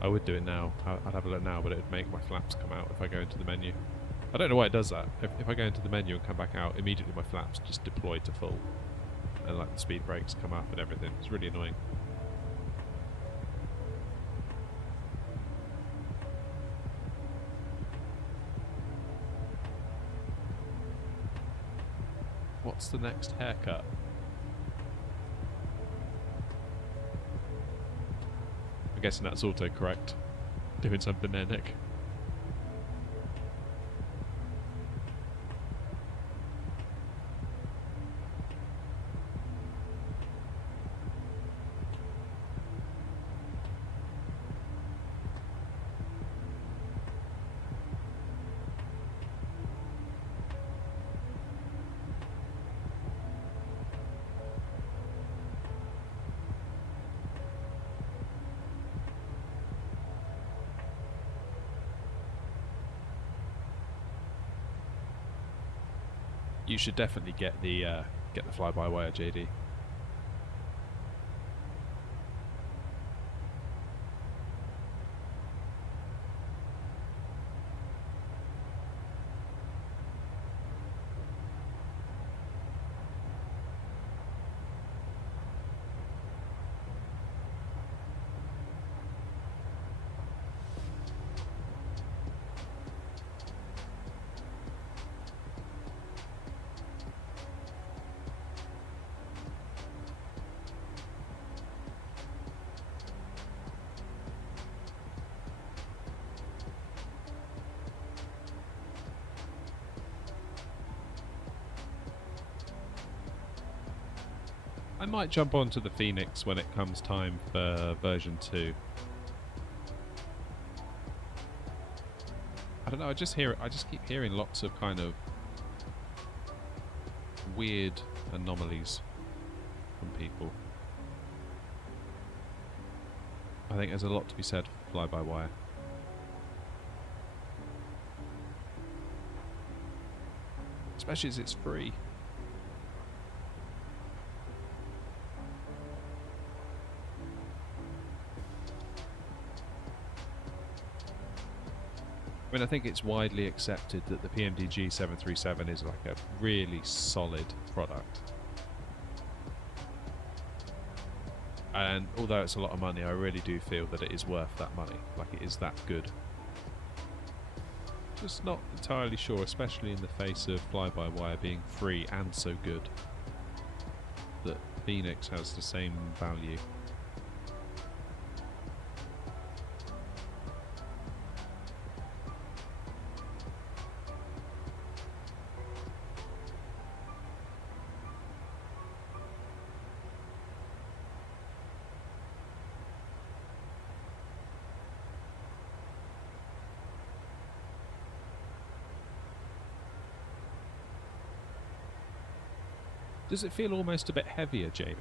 I would do it now. I'd have a look now, but it would make my flaps come out if I go into the menu. I don't know why it does that. If I go into the menu and come back out, immediately my flaps just deploy to full. And like the speed brakes come up and everything. It's really annoying. What's the next haircut? I'm guessing that's autocorrect. Doing something there, Nick. You should definitely get the fly-by-wire, JD. I might jump onto the Phoenix when it comes time for version 2. I don't know, I just keep hearing lots of kind of weird anomalies from people. I think there's a lot to be said for fly-by-wire. Especially as it's free. I mean, I think it's widely accepted that the PMDG 737 is like a really solid product. And although it's a lot of money, I really do feel that it is worth that money. Like, it is that good. Just not entirely sure, especially in the face of fly-by-wire being free and so good, that Phoenix has the same value. Does it feel almost a bit heavier, Jamie?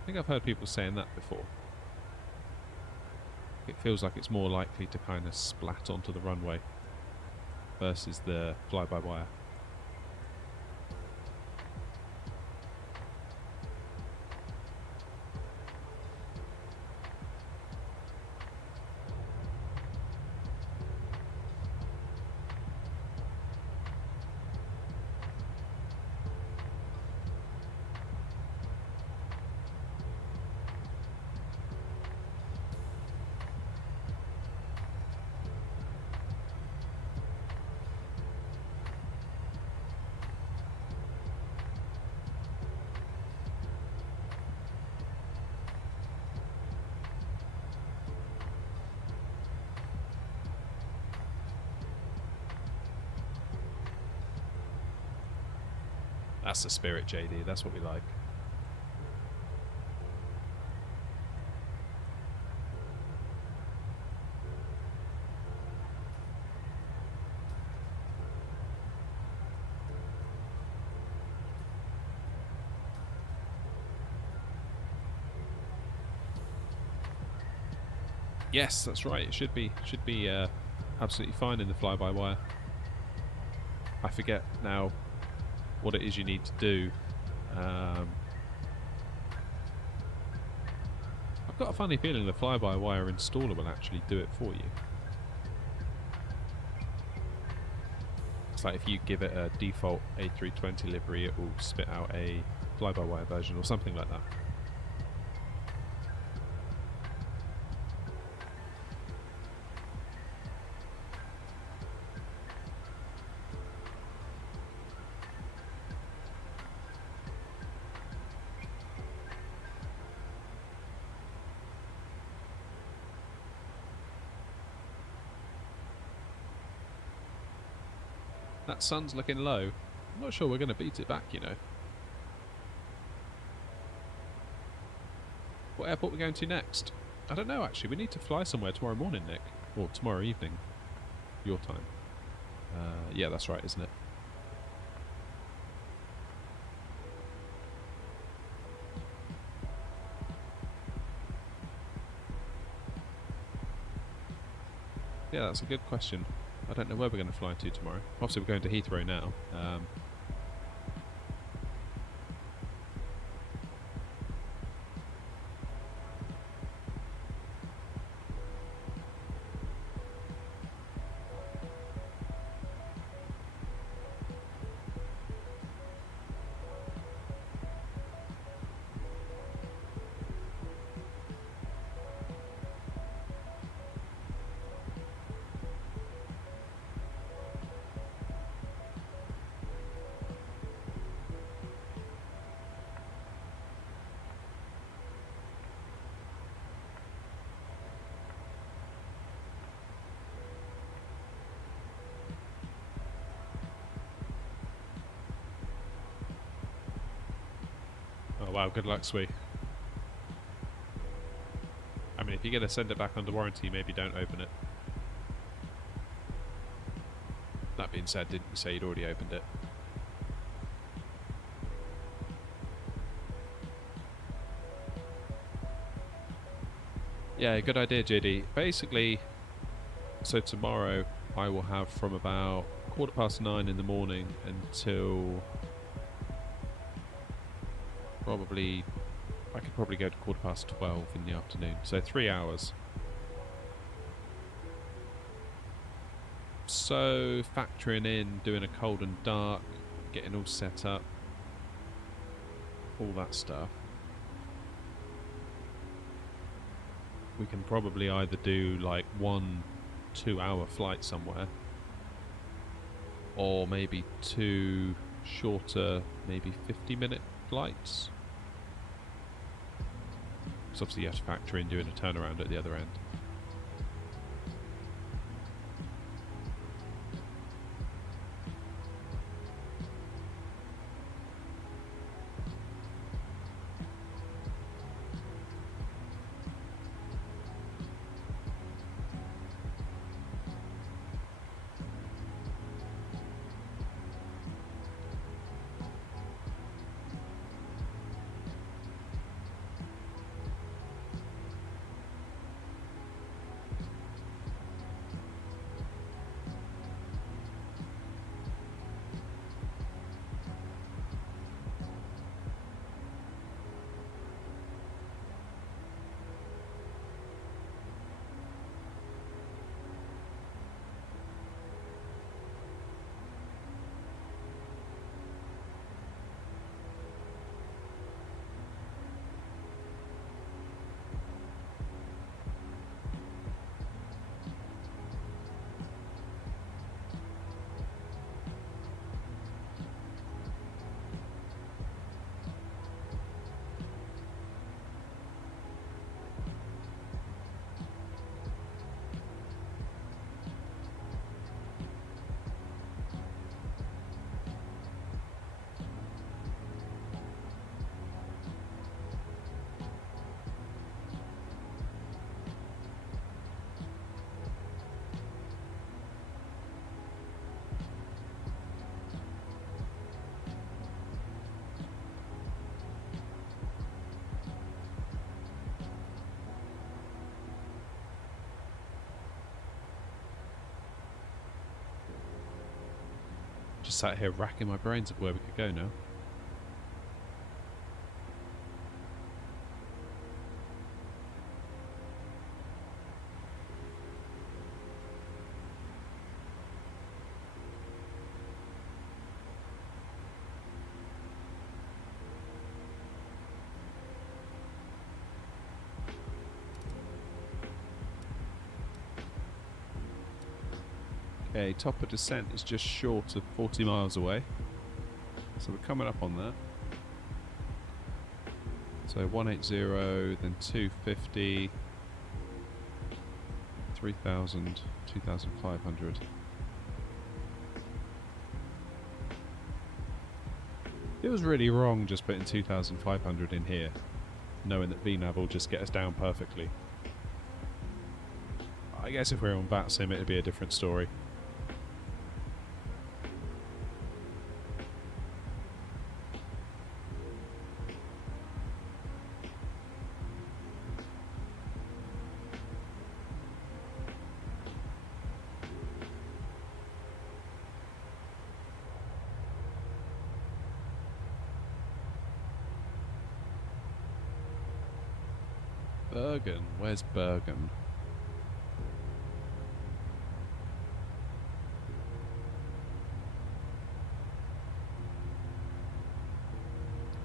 I think I've heard people saying that before. It feels like it's more likely to kind of splat onto the runway versus the fly-by-wire. That's the spirit, JD. That's what we like. Yes, that's right. It should be absolutely fine in the fly-by-wire. I forget now what it is you need to do. I've got a funny feeling the fly-by-wire installer will actually do it for you. It's like if you give it a default A320 livery, it will spit out a fly-by-wire version or something like that. That sun's looking low. I'm not sure we're going to beat it back, you know. What airport are we going to next? I don't know, actually. We need to fly somewhere tomorrow morning, Nick. Or tomorrow evening. Your time. Yeah, that's right, isn't it? Yeah, that's a good question. I don't know where we're going to fly to tomorrow. Obviously, we're going to Heathrow now. wow, good luck, Sui. I mean, if you're going to send it back under warranty, maybe don't open it. That being said, didn't you say you'd already opened it? Yeah, good idea, JD. Basically, so tomorrow I will have from about 9:15 in the morning until probably, I could probably go to 12:15 in the afternoon, so 3 hours. So factoring in doing a cold and dark, getting all set up, all that stuff, we can probably either do like 1-2 hour flight somewhere, or maybe 2 shorter, maybe 50-minute flights. So obviously you have to factor in doing a turnaround at the other end. Just sat here racking my brains of where we could go now. Okay, top of descent is just short of 40 miles away. So we're coming up on that. So 180, then 250, 3,000, 2,500. It was really wrong just putting 2,500 in here, knowing that VNAV will just get us down perfectly. I guess if we were on VATSIM it'd be a different story. Bergen? Where's Bergen?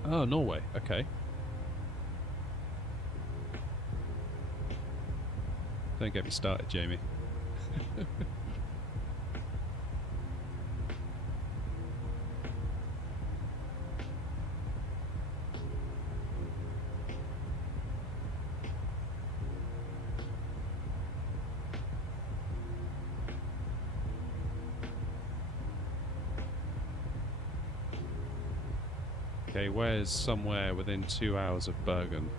Oh, Norway. Okay. Don't get me started, Jamie. Okay, where's somewhere within 2 hours of Bergen?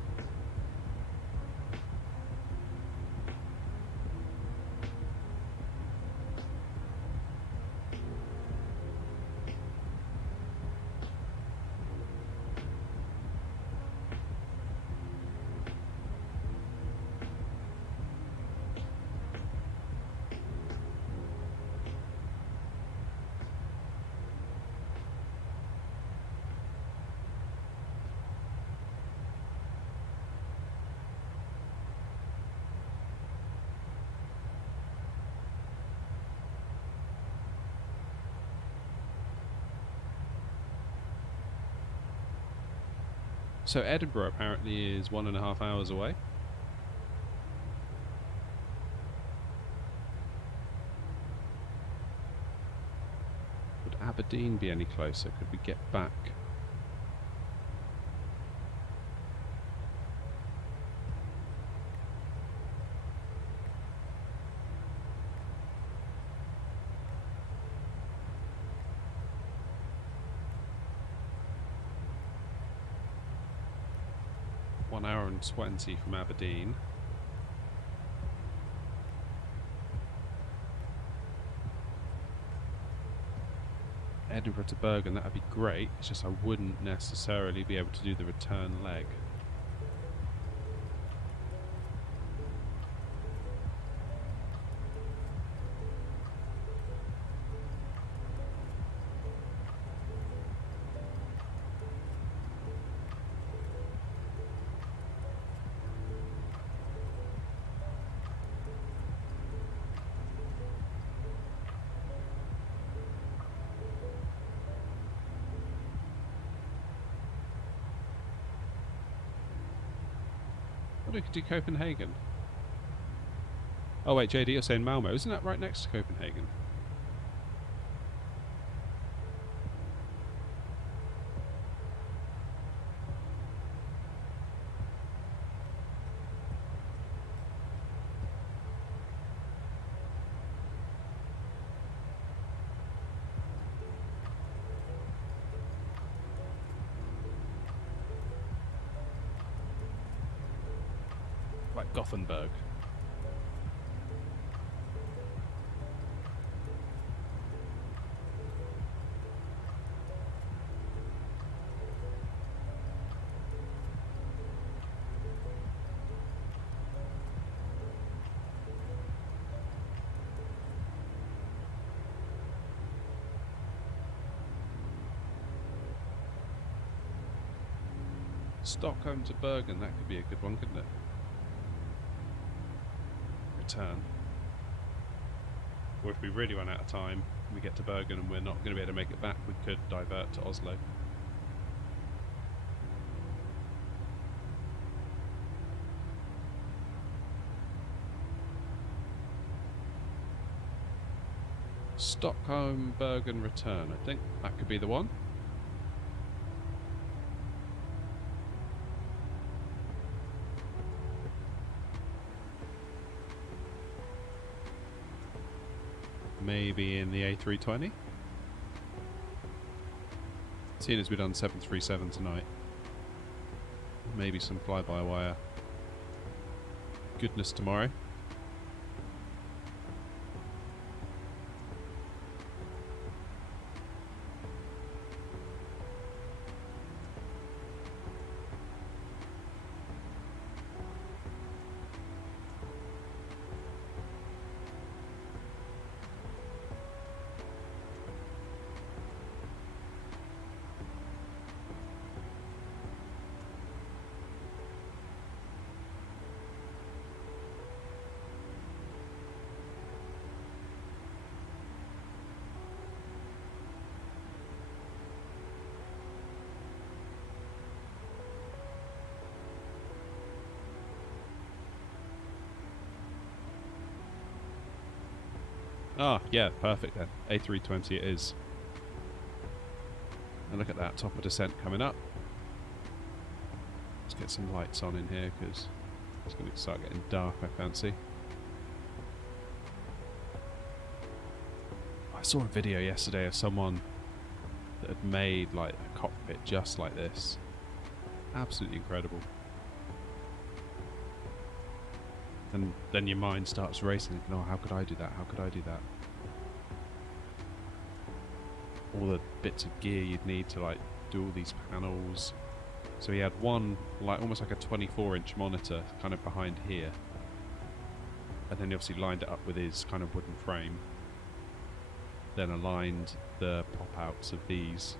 So Edinburgh apparently is 1.5 hours away. Would Aberdeen be any closer? Could we get back? One hour and 20 from Aberdeen. Edinburgh to Bergen, that would be great. It's just I wouldn't necessarily be able to do the return leg. We could do Copenhagen. Oh wait, JD, you're saying Malmo. Isn't that right next to Copenhagen? Like Gothenburg. Stockholm to Bergen, that could be a good one, couldn't it? Return. Or if we really run out of time, we get to Bergen and we're not going to be able to make it back, we could divert to Oslo. Stockholm, Bergen, return. I think that could be the one. Maybe in the A320. Seeing as we've done 737 tonight. Maybe some fly-by-wire goodness tomorrow. Ah, yeah, perfect then. A320 it is. And look at that, top of descent coming up. Let's get some lights on in here because it's going to start getting dark, I fancy. I saw a video yesterday of someone that had made like a cockpit just like this. Absolutely incredible. And then your mind starts racing, thinking, oh, how could I do that? How could I do that? All the bits of gear you'd need to like do all these panels. So he had one, like almost like a 24-inch monitor kind of behind here. And then he obviously lined it up with his kind of wooden frame. Then aligned the pop-outs of these.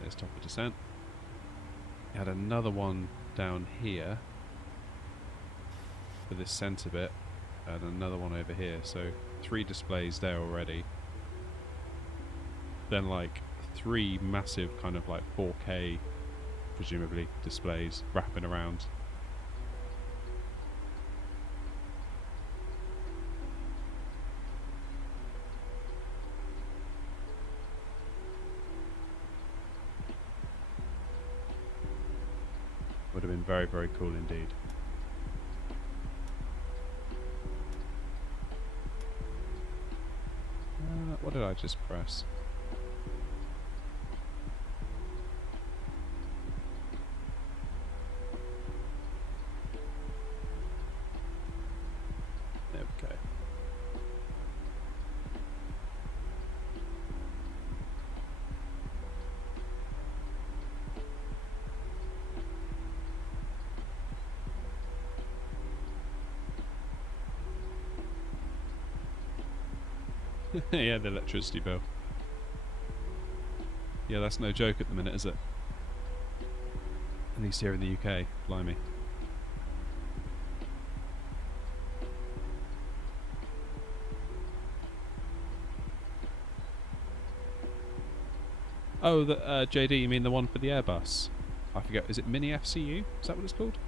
There's top of descent. He had another one down here for this centre bit, and another one over here. So 3 displays there already. Then like 3 massive kind of like 4K, presumably, displays wrapping around. Would have been very, very cool indeed. What did I just press? There we go. Yeah, the electricity bill. Yeah, that's no joke at the minute, is it? At least here in the UK, blimey. Oh, the JD, you mean the one for the Airbus? I forget, is it Mini FCU? Is that what it's called?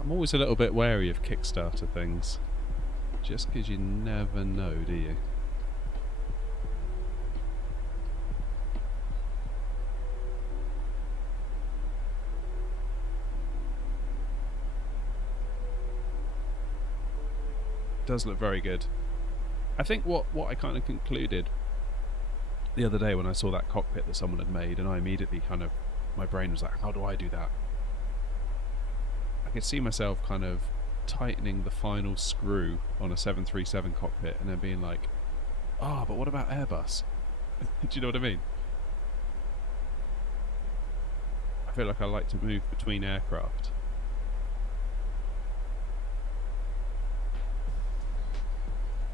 I'm always a little bit wary of Kickstarter things, just because you never know, do you? It does look very good. I think what I kind of concluded the other day when I saw that cockpit that someone had made, and I immediately kind of, my brain was like, how do I do that? I could see myself kind of tightening the final screw on a 737 cockpit and then being like, oh, but what about Airbus? Do you know what I mean? I feel like I like to move between aircraft.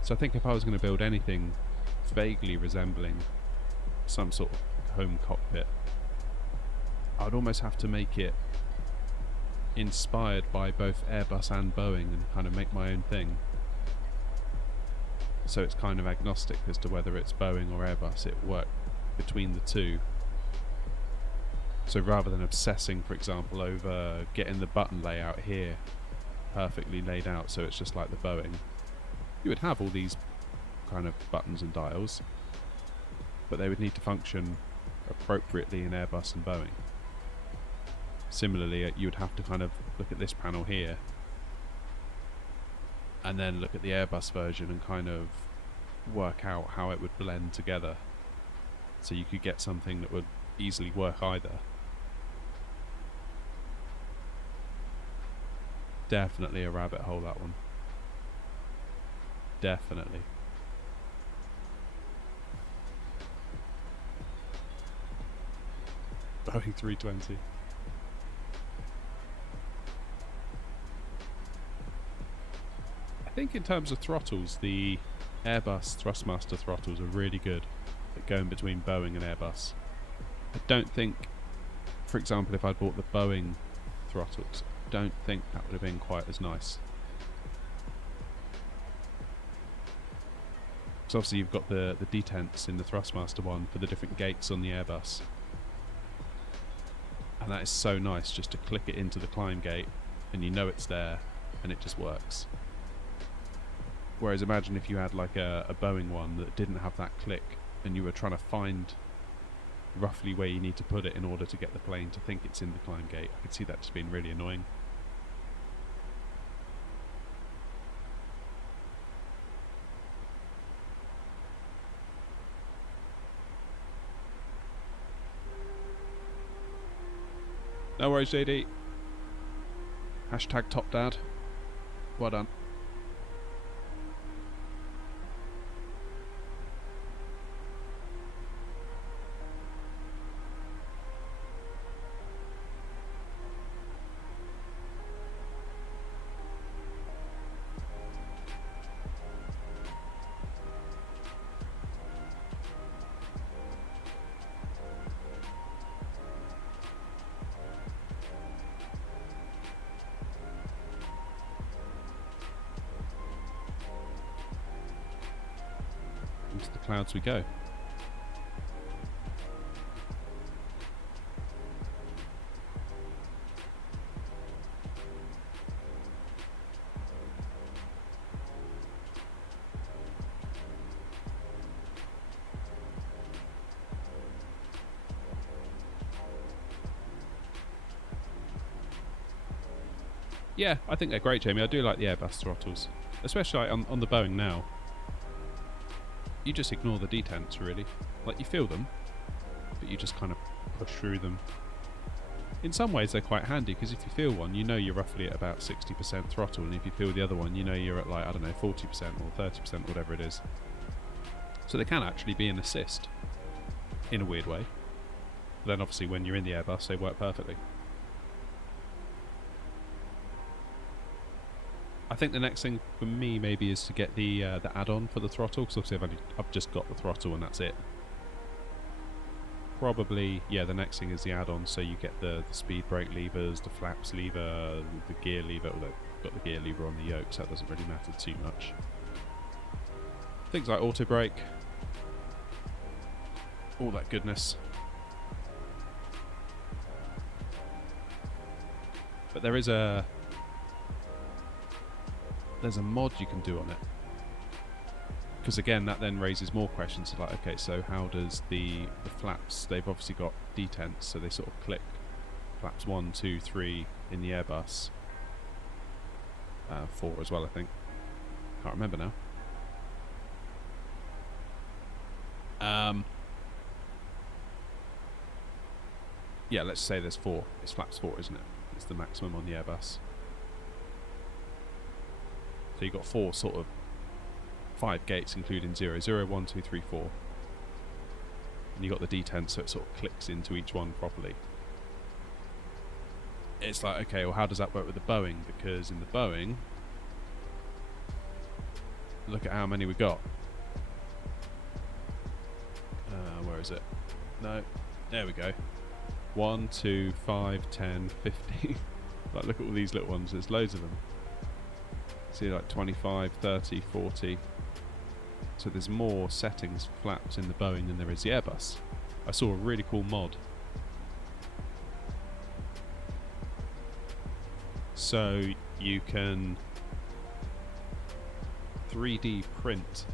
So I think if I was going to build anything vaguely resembling some sort of home cockpit, I'd almost have to make it inspired by both Airbus and Boeing and kind of make my own thing. So it's kind of agnostic as to whether it's Boeing or Airbus, it worked between the two. So rather than obsessing, for example, over getting the button layout here perfectly laid out so it's just like the Boeing, you would have all these kind of buttons and dials, but they would need to function appropriately in Airbus and Boeing. Similarly, you would have to kind of look at this panel here and then look at the Airbus version and kind of work out how it would blend together so you could get something that would easily work either. Definitely a rabbit hole, that one. Definitely. Boeing 320. I think in terms of throttles, the Airbus Thrustmaster throttles are really good at going between Boeing and Airbus. I don't think, for example, if I'd bought the Boeing throttles, I don't think that would have been quite as nice. So obviously you've got the detents in the Thrustmaster one for the different gates on the Airbus. And that is so nice just to click it into the climb gate and you know it's there and it just works. Whereas imagine if you had like a Boeing one that didn't have that click and you were trying to find roughly where you need to put it in order to get the plane to think it's in the climb gate. I could see that just being really annoying. No worries, JD. Hashtag top dad. Well done. Into the clouds we go. Yeah, I think they're great, Jamie. I do like the Airbus throttles, especially on the Boeing now. You just ignore the detents, really. Like, you feel them, but you just kind of push through them. In some ways, they're quite handy, because if you feel one, you know you're roughly at about 60% throttle, and if you feel the other one, you know you're at, like, I don't know, 40% or 30%, whatever it is. So they can actually be an assist, in a weird way. But then, obviously, when you're in the Airbus, they work perfectly. I think the next thing for me maybe is to get the add-on for the throttle, because obviously I've just got the throttle and that's it. Probably, yeah, the next thing is the add-on, so you get the speed brake levers, the flaps lever, the gear lever, although I've got the gear lever on the yoke, so that doesn't really matter too much. Things like auto brake, all that goodness. But there's a mod you can do on it, because again that then raises more questions like, okay, so how does the flaps, they've obviously got detents, so they sort of click flaps 1, 2, 3 in the Airbus, 4 as well I think, can't remember now. Yeah, let's say there's 4, it's flaps 4, isn't it? It's the maximum on the Airbus. So you've got 4 sort of 5 gates, including 0, 0, 1, 2, 3, 4. And you've got the detent, so it sort of clicks into each one properly. It's like, okay, well, how does that work with the Boeing? Because in the Boeing, look at how many we got. Where is it? No, there we go. 1, 2, 5, 10, 50. Like, look at all these little ones, there's loads of them. See, like 25, 30, 40. So there's more settings for flaps in the Boeing than there is the Airbus. I saw a really cool mod. So you can 3D print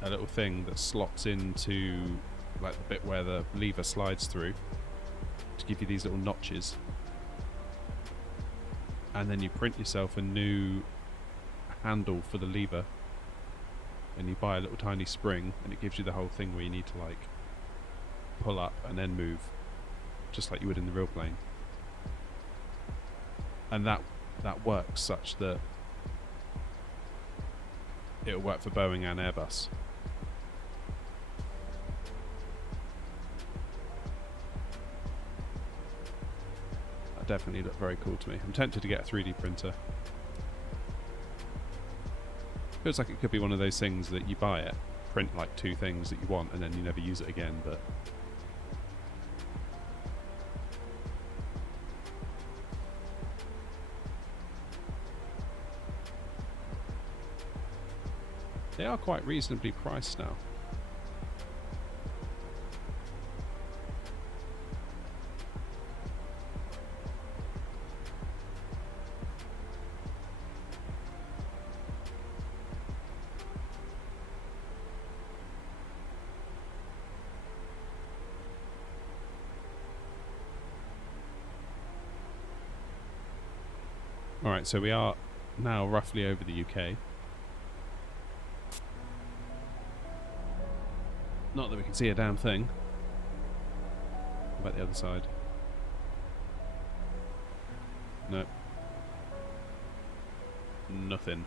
a little thing that slots into like the bit where the lever slides through to give you these little notches. And then you print yourself a new handle for the lever, and you buy a little tiny spring, and it gives you the whole thing where you need to like pull up and then move, just like you would in the real plane. And that works such that it'll work for Boeing and Airbus. That definitely looked very cool to me. I'm tempted to get a 3D printer. Feels like it could be one of those things that you buy it, print like 2 things that you want, and then you never use it again, but they are quite reasonably priced now. Alright, so we are now roughly over the UK. Not that we can see a damn thing. What about the other side? Nope. Nothing.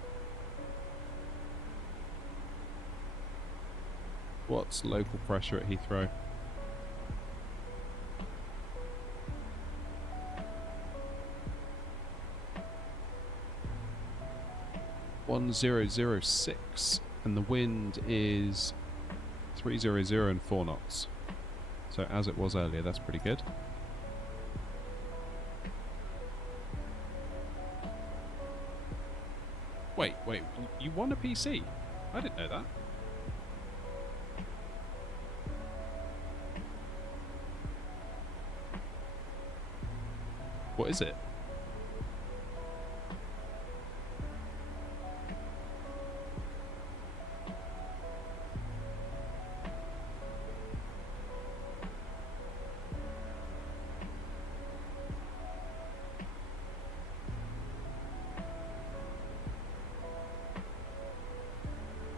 What's local pressure at Heathrow? (1006), and the wind is 300 and 4 knots. So as it was earlier, that's pretty good. Wait, you won a PC? I didn't know that. What is it?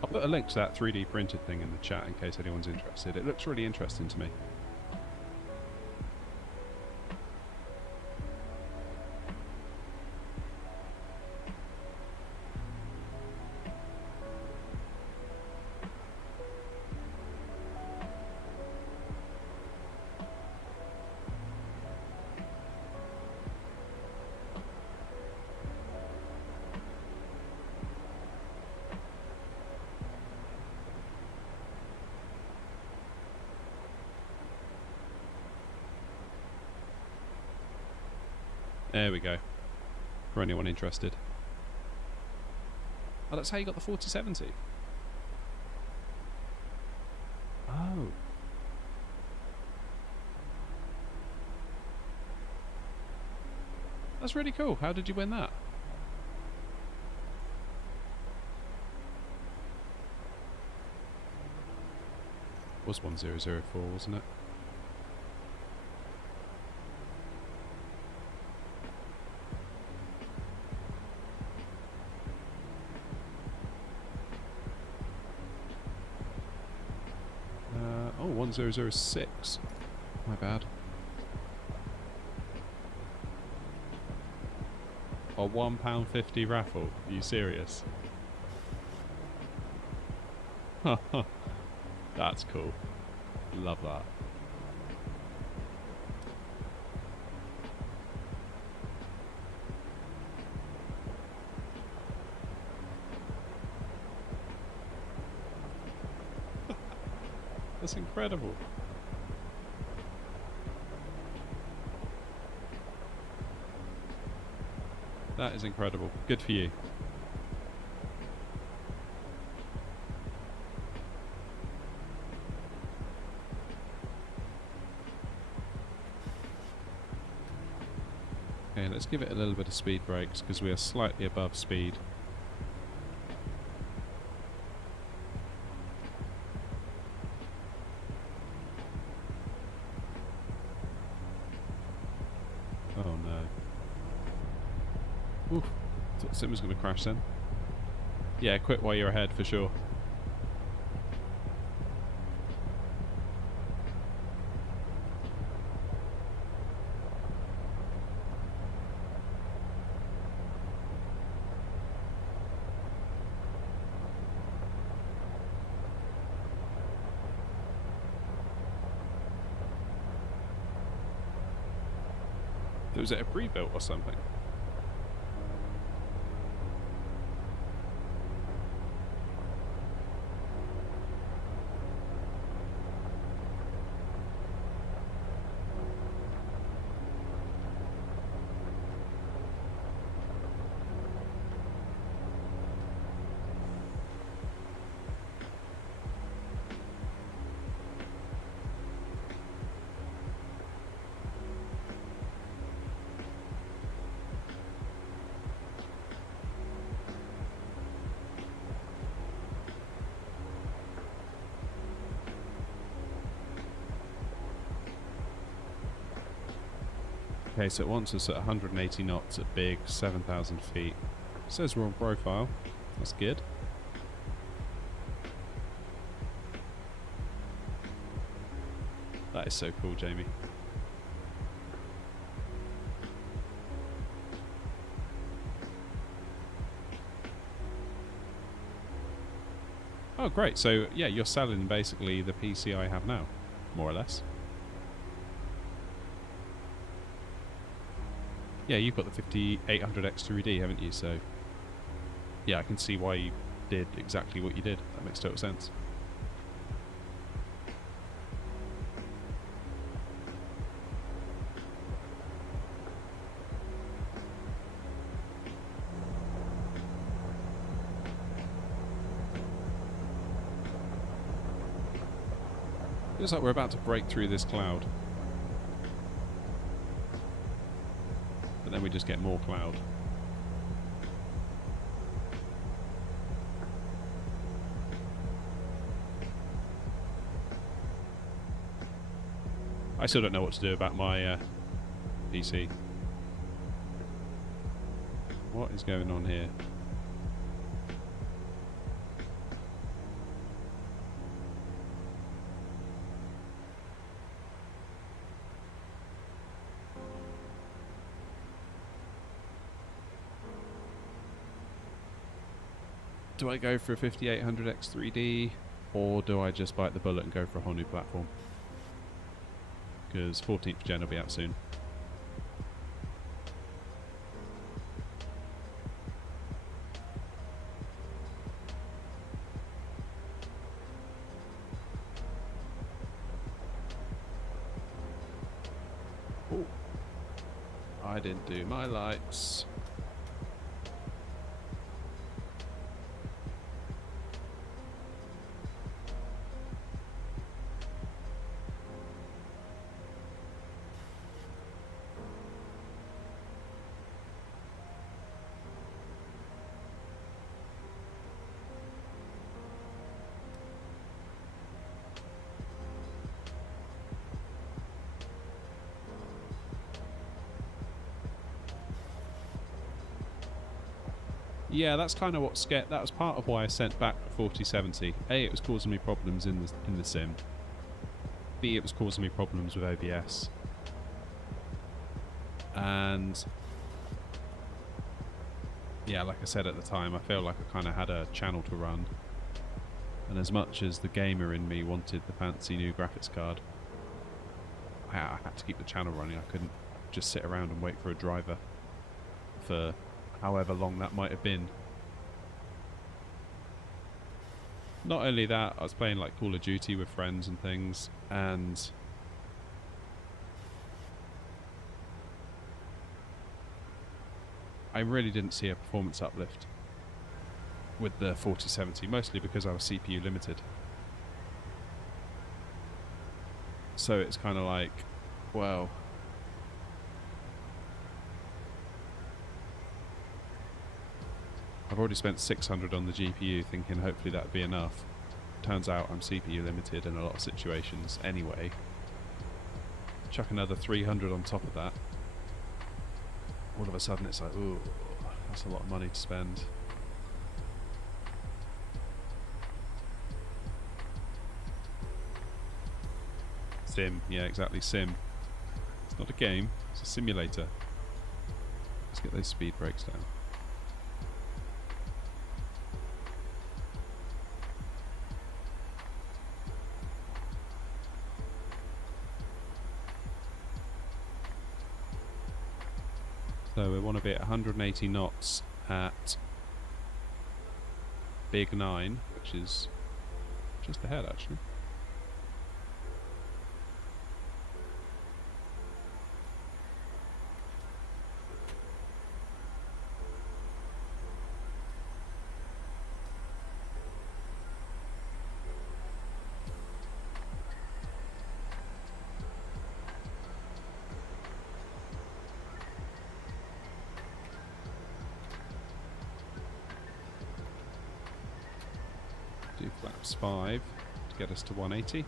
I'll put a link to that 3D printed thing in the chat in case anyone's interested. It looks really interesting to me. There we go. For anyone interested. Oh, that's how you got the 4070. Oh. That's really cool. How did you win that? It was 1004, wasn't it? Oh, 1006. My bad. A £1.50 raffle. Are you serious? That's cool. Love that. That's incredible. That is incredible. Good for you. Okay, let's give it a little bit of speed brakes because we are slightly above speed. Oh no. Oof. Thought Sim was going to crash then. Yeah, quit while you're ahead for sure. Was it a pre-built or something? Okay, so it wants us at 180 knots at big, 7,000 feet. It says we're on profile. That's good. That is so cool, Jamie. Oh, great. So, yeah, you're selling basically the PC I have now, more or less. Yeah, you've got the 5800X3D, haven't you? So, yeah, I can see why you did exactly what you did. That makes total sense. Feels like we're about to break through this cloud. But then we just get more cloud. I still don't know what to do about my PC. What is going on here? Do I go for a 5800X3D, or do I just bite the bullet and go for a whole new platform? Because 14th gen will be out soon. Oh, I didn't do my lights. Yeah, that's kind of what scared. That was part of why I sent back the 4070. A, it was causing me problems in the sim. B, it was causing me problems with OBS. And yeah, like I said at the time, I feel like I kind of had a channel to run. And as much as the gamer in me wanted the fancy new graphics card, I had to keep the channel running. I couldn't just sit around and wait for a driver for however long that might have been. Not only that, I was playing like Call of Duty with friends and things, and I really didn't see a performance uplift with the 4070, mostly because I was CPU limited. So it's kind of like, well, I've already spent 600 on the GPU thinking hopefully that would be enough. Turns out I'm CPU limited in a lot of situations anyway. Chuck another 300 on top of that. All of a sudden it's like, ooh, that's a lot of money to spend. Sim, yeah, exactly, sim. It's not a game, it's a simulator. Let's get those speed brakes down. So we want to be at 180 knots at Big 9, which is just ahead actually. Do flaps 5 to get us to 180.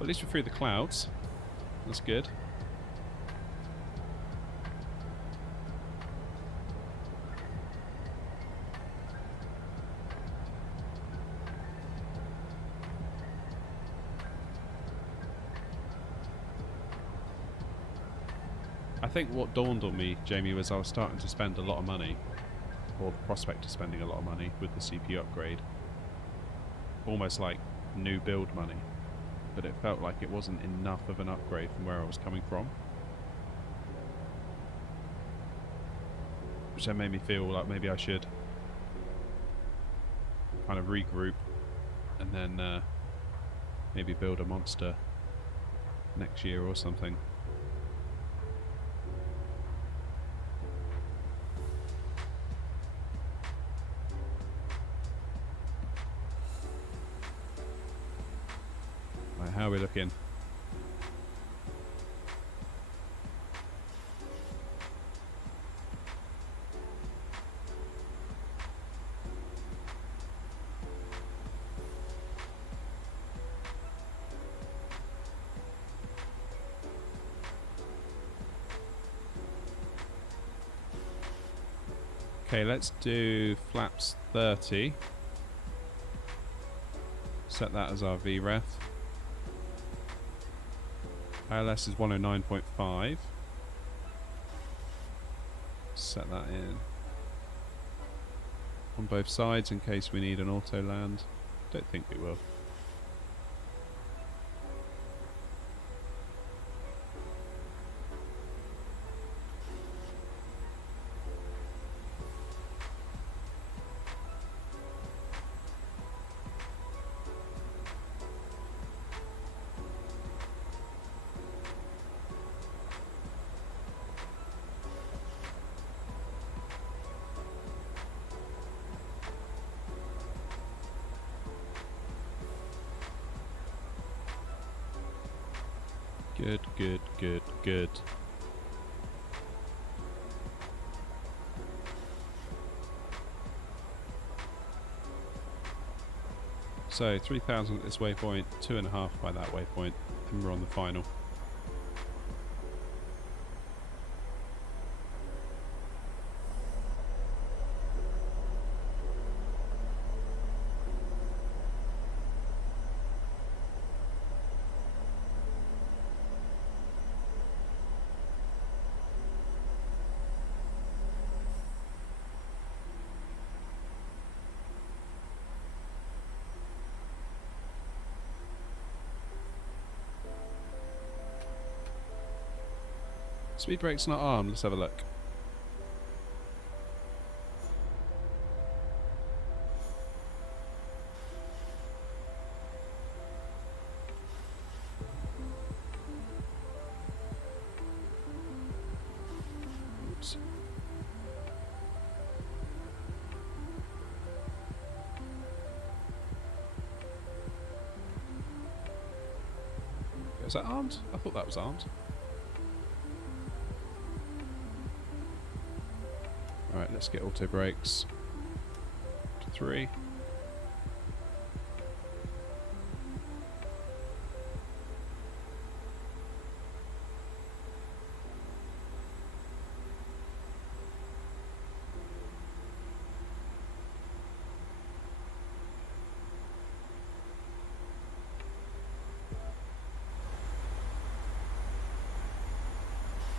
Well, at least we're through the clouds. That's good. I think what dawned on me, Jamie, was I was starting to spend a lot of money, or the prospect of spending a lot of money with the CPU upgrade. Almost like new build money. But it felt like it wasn't enough of an upgrade from where I was coming from. Which then made me feel like maybe I should kind of regroup and then maybe build a monster next year or something. Right, how are we looking? Okay, let's do flaps 30. Set that as our VREF. ILS is 109.5. Set that in on both sides in case we need an auto land. Don't think we will. Good, good, good, good. So 3,000 at this waypoint, 2.5 by that waypoint, and we're on the final. Speed brake's not armed, let's have a look. Oops. Is that armed? I thought that was armed. Alright, let's get auto brakes to 3.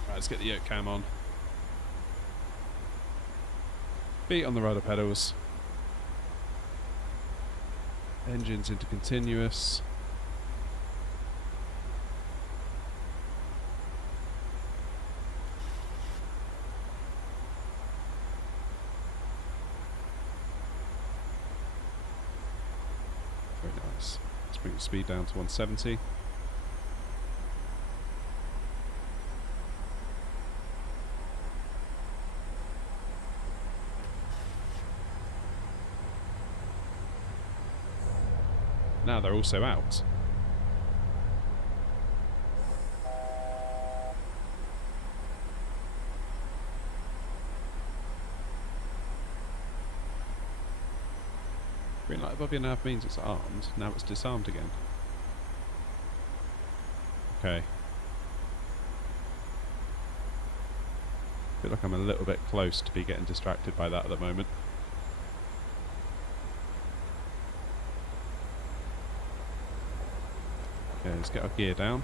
Right, let's get the yoke cam on. Feet on the rudder pedals. Engines into continuous. Very nice. Let's bring the speed down to 170. Now they're also out. Green light above your nav means it's armed. Now it's disarmed again. Okay. Feel like I'm a little bit close to be getting distracted by that at the moment. Okay, let's get our gear down.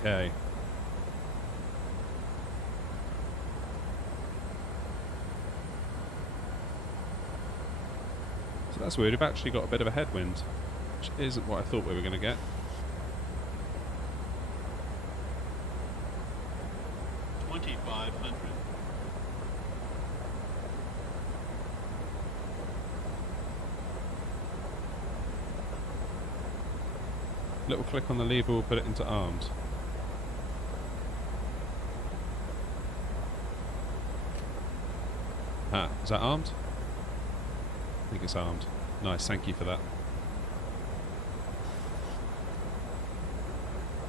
Okay. So that's weird. We've actually got a bit of a headwind, which isn't what I thought we were going to get. 2,500. Little click on the lever will put it into armed. Ah, is that armed? I think it's armed. Nice, thank you for that.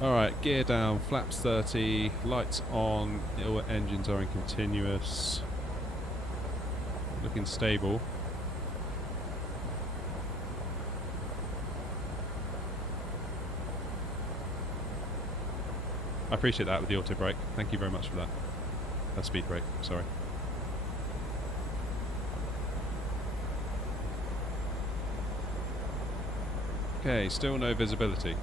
Alright, gear down, flaps 30, lights on, all engines are in continuous. Looking stable. I appreciate that with the auto brake. Thank you very much for that. Speed brake, sorry. Okay, still no visibility.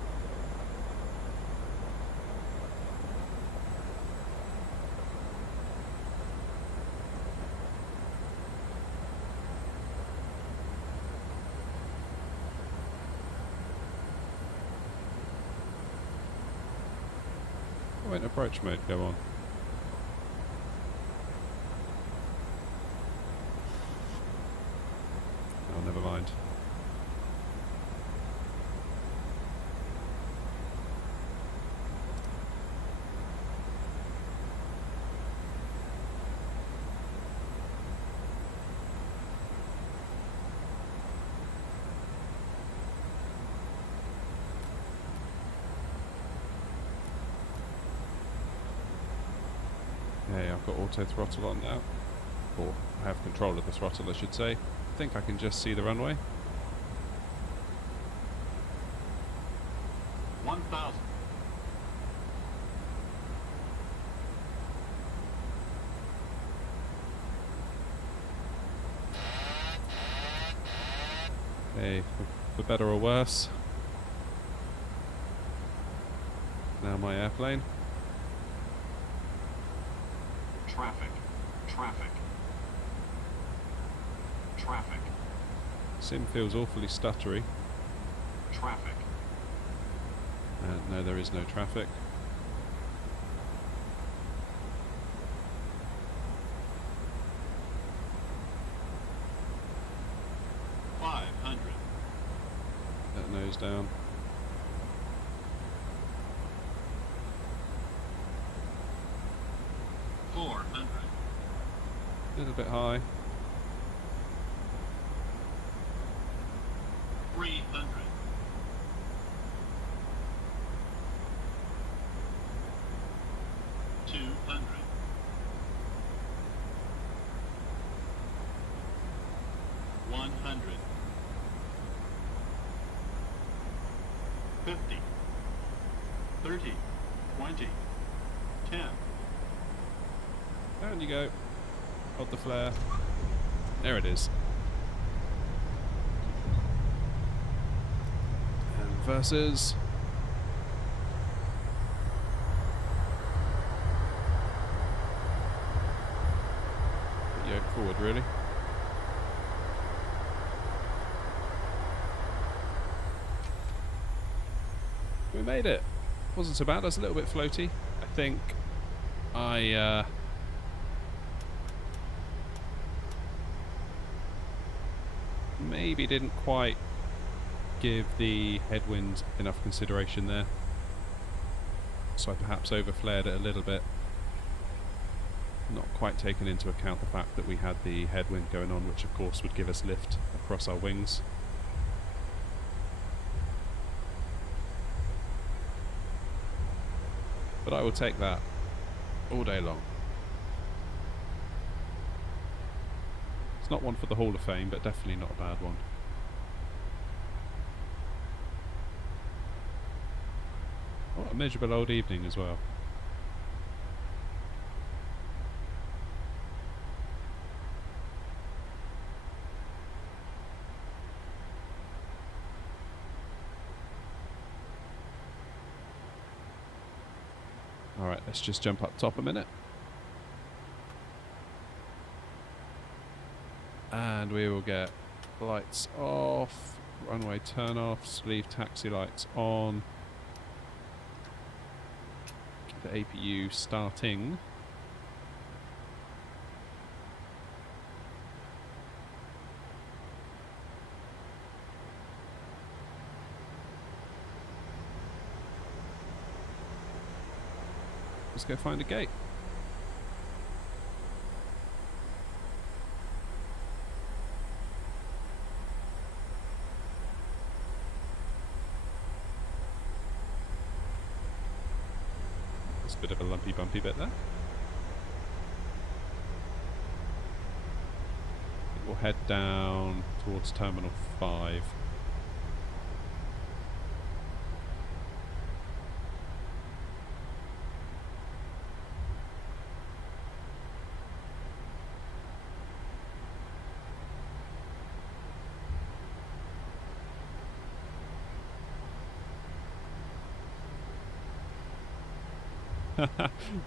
When approach mode go on? Oh, never mind. Okay, I've got auto throttle on now. Or I have control of the throttle, I should say. I think I can just see the runway. 1,000. Okay, for better or worse. Now my airplane. Traffic. Traffic. Traffic. Sim feels awfully stuttery. Traffic. No, there is no traffic. That nose down. A little bit high. 300. 200. 100. 50. 30. 20. 10. Down you go. Hold the flare. There it is. And versus straightforward, really. We made it. Wasn't so bad. I was a little bit floaty. I think I maybe didn't quite give the headwind enough consideration there. So I perhaps overflared it a little bit. Not quite taken into account the fact that we had the headwind going on, which of course would give us lift across our wings. But I will take that all day long. It's not one for the Hall of Fame, but definitely not a bad one. What a miserable old evening as well. Alright, let's just jump up top a minute. And we will get lights off, runway turn-offs, leave taxi lights on. Keep the APU starting. Let's go find a gate. There's a bit of a lumpy bumpy bit there. We'll head down towards Terminal 5.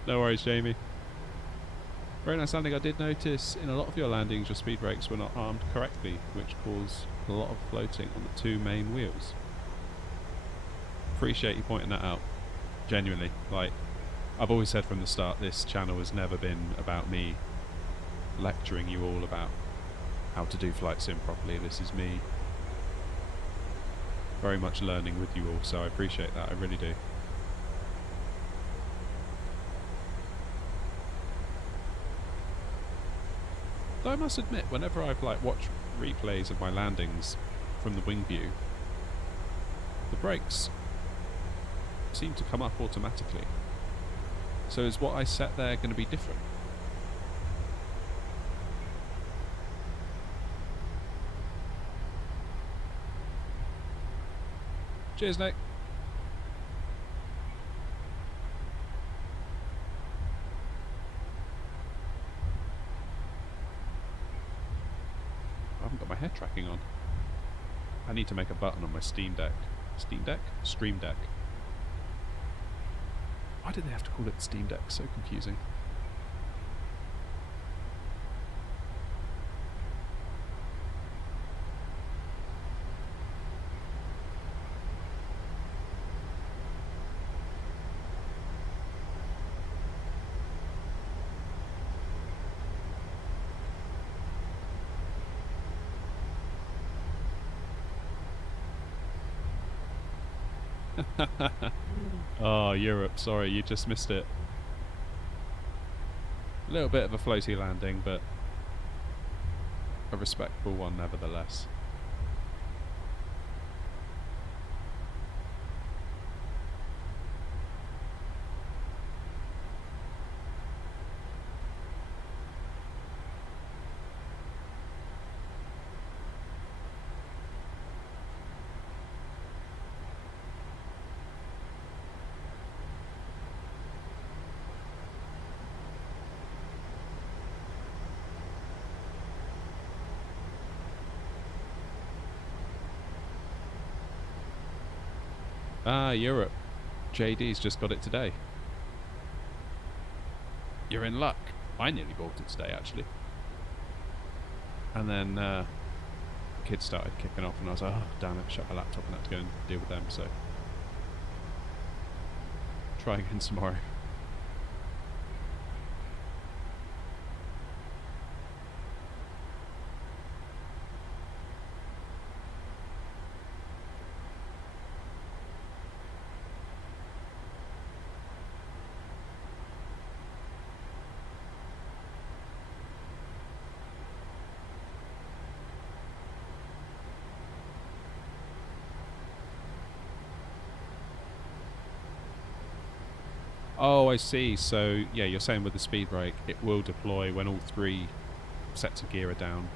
No worries, Jamie. Very nice landing. I did notice in a lot of your landings your speed brakes were not armed correctly, which caused a lot of floating on the two main wheels. Appreciate you pointing that out. Genuinely. Like, I've always said from the start, this channel has never been about me lecturing you all about how to do flight sim properly. This is me very much learning with you all, so I appreciate that. I really do. Though I must admit, whenever I've watched replays of my landings from the wing view, the brakes seem to come up automatically. So is what I set there going to be different? Cheers, Nick. I haven't got my head tracking on. I need to make a button on my Steam Deck. Steam Deck? Stream Deck. Why did they have to call it Steam Deck? So confusing. Oh, Europe, sorry, you just missed it. A little bit of a floaty landing, but a respectable one nevertheless. Ah, Europe. JD's just got it today. You're in luck. I nearly bought it today, actually. And then kids started kicking off, and I was like, oh, damn it, shut my laptop and had to go and deal with them, so try again tomorrow. Oh, I see. So, yeah, you're saying with the speed brake, it will deploy when all 3 sets of gear are down.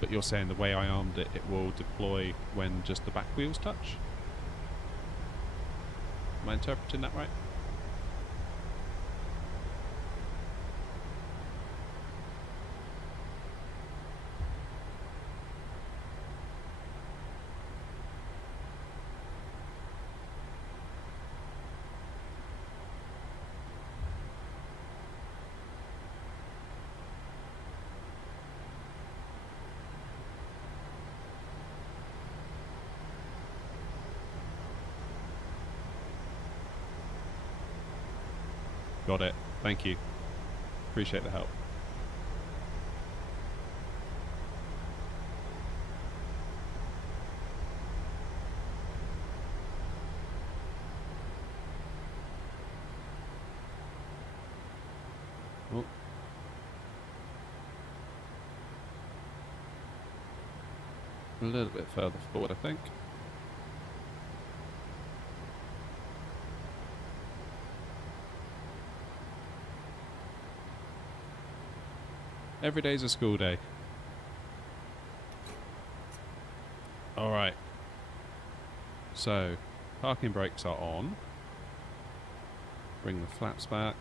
But you're saying the way I armed it, it will deploy when just the back wheels touch? Am I interpreting that right? Got it. Thank you. Appreciate the help. Oh. A little bit further forward, I think. Every day's a school day. Alright. So, parking brakes are on. Bring the flaps back.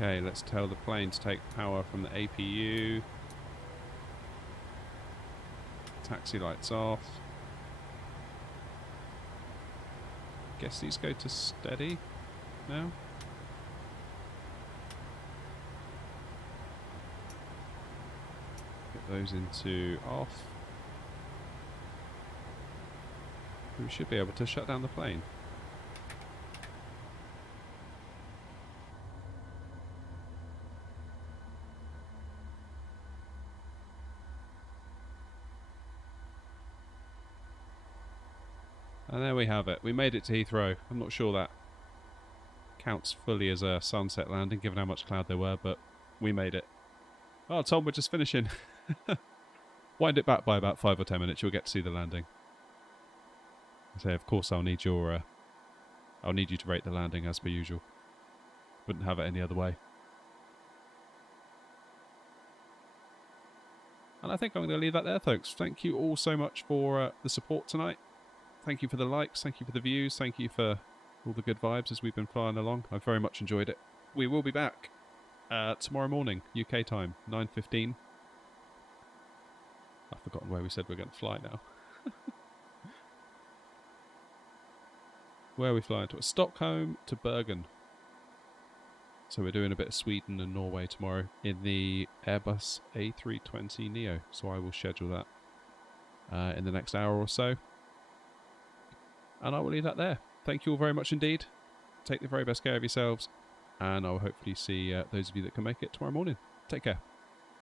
Okay, let's tell the plane to take power from the APU. Taxi lights off. Guess these go to steady now. Get those into off. We should be able to shut down the plane. And there we have it. We made it to Heathrow. I'm not sure that counts fully as a sunset landing, given how much cloud there were, but we made it. Oh, Tom, we're just finishing. Wind it back by about 5 or 10 minutes. You'll get to see the landing. So, of course, I'll need your. I'll need you to rate the landing as per usual. Wouldn't have it any other way. And I think I'm going to leave that there, folks. Thank you all so much for the support tonight. Thank you for the likes, thank you for the views, thank you for all the good vibes as we've been flying along. I've very much enjoyed it. We will be back tomorrow morning, UK time, 9:15. I've forgotten where we said we're going to fly now. Where are we flying to? Stockholm to Bergen. So we're doing a bit of Sweden and Norway tomorrow in the Airbus A320neo. So I will schedule that in the next hour or so. And I will leave that there. Thank you all very much indeed. Take the very best care of yourselves. And I will hopefully see those of you that can make it tomorrow morning. Take care.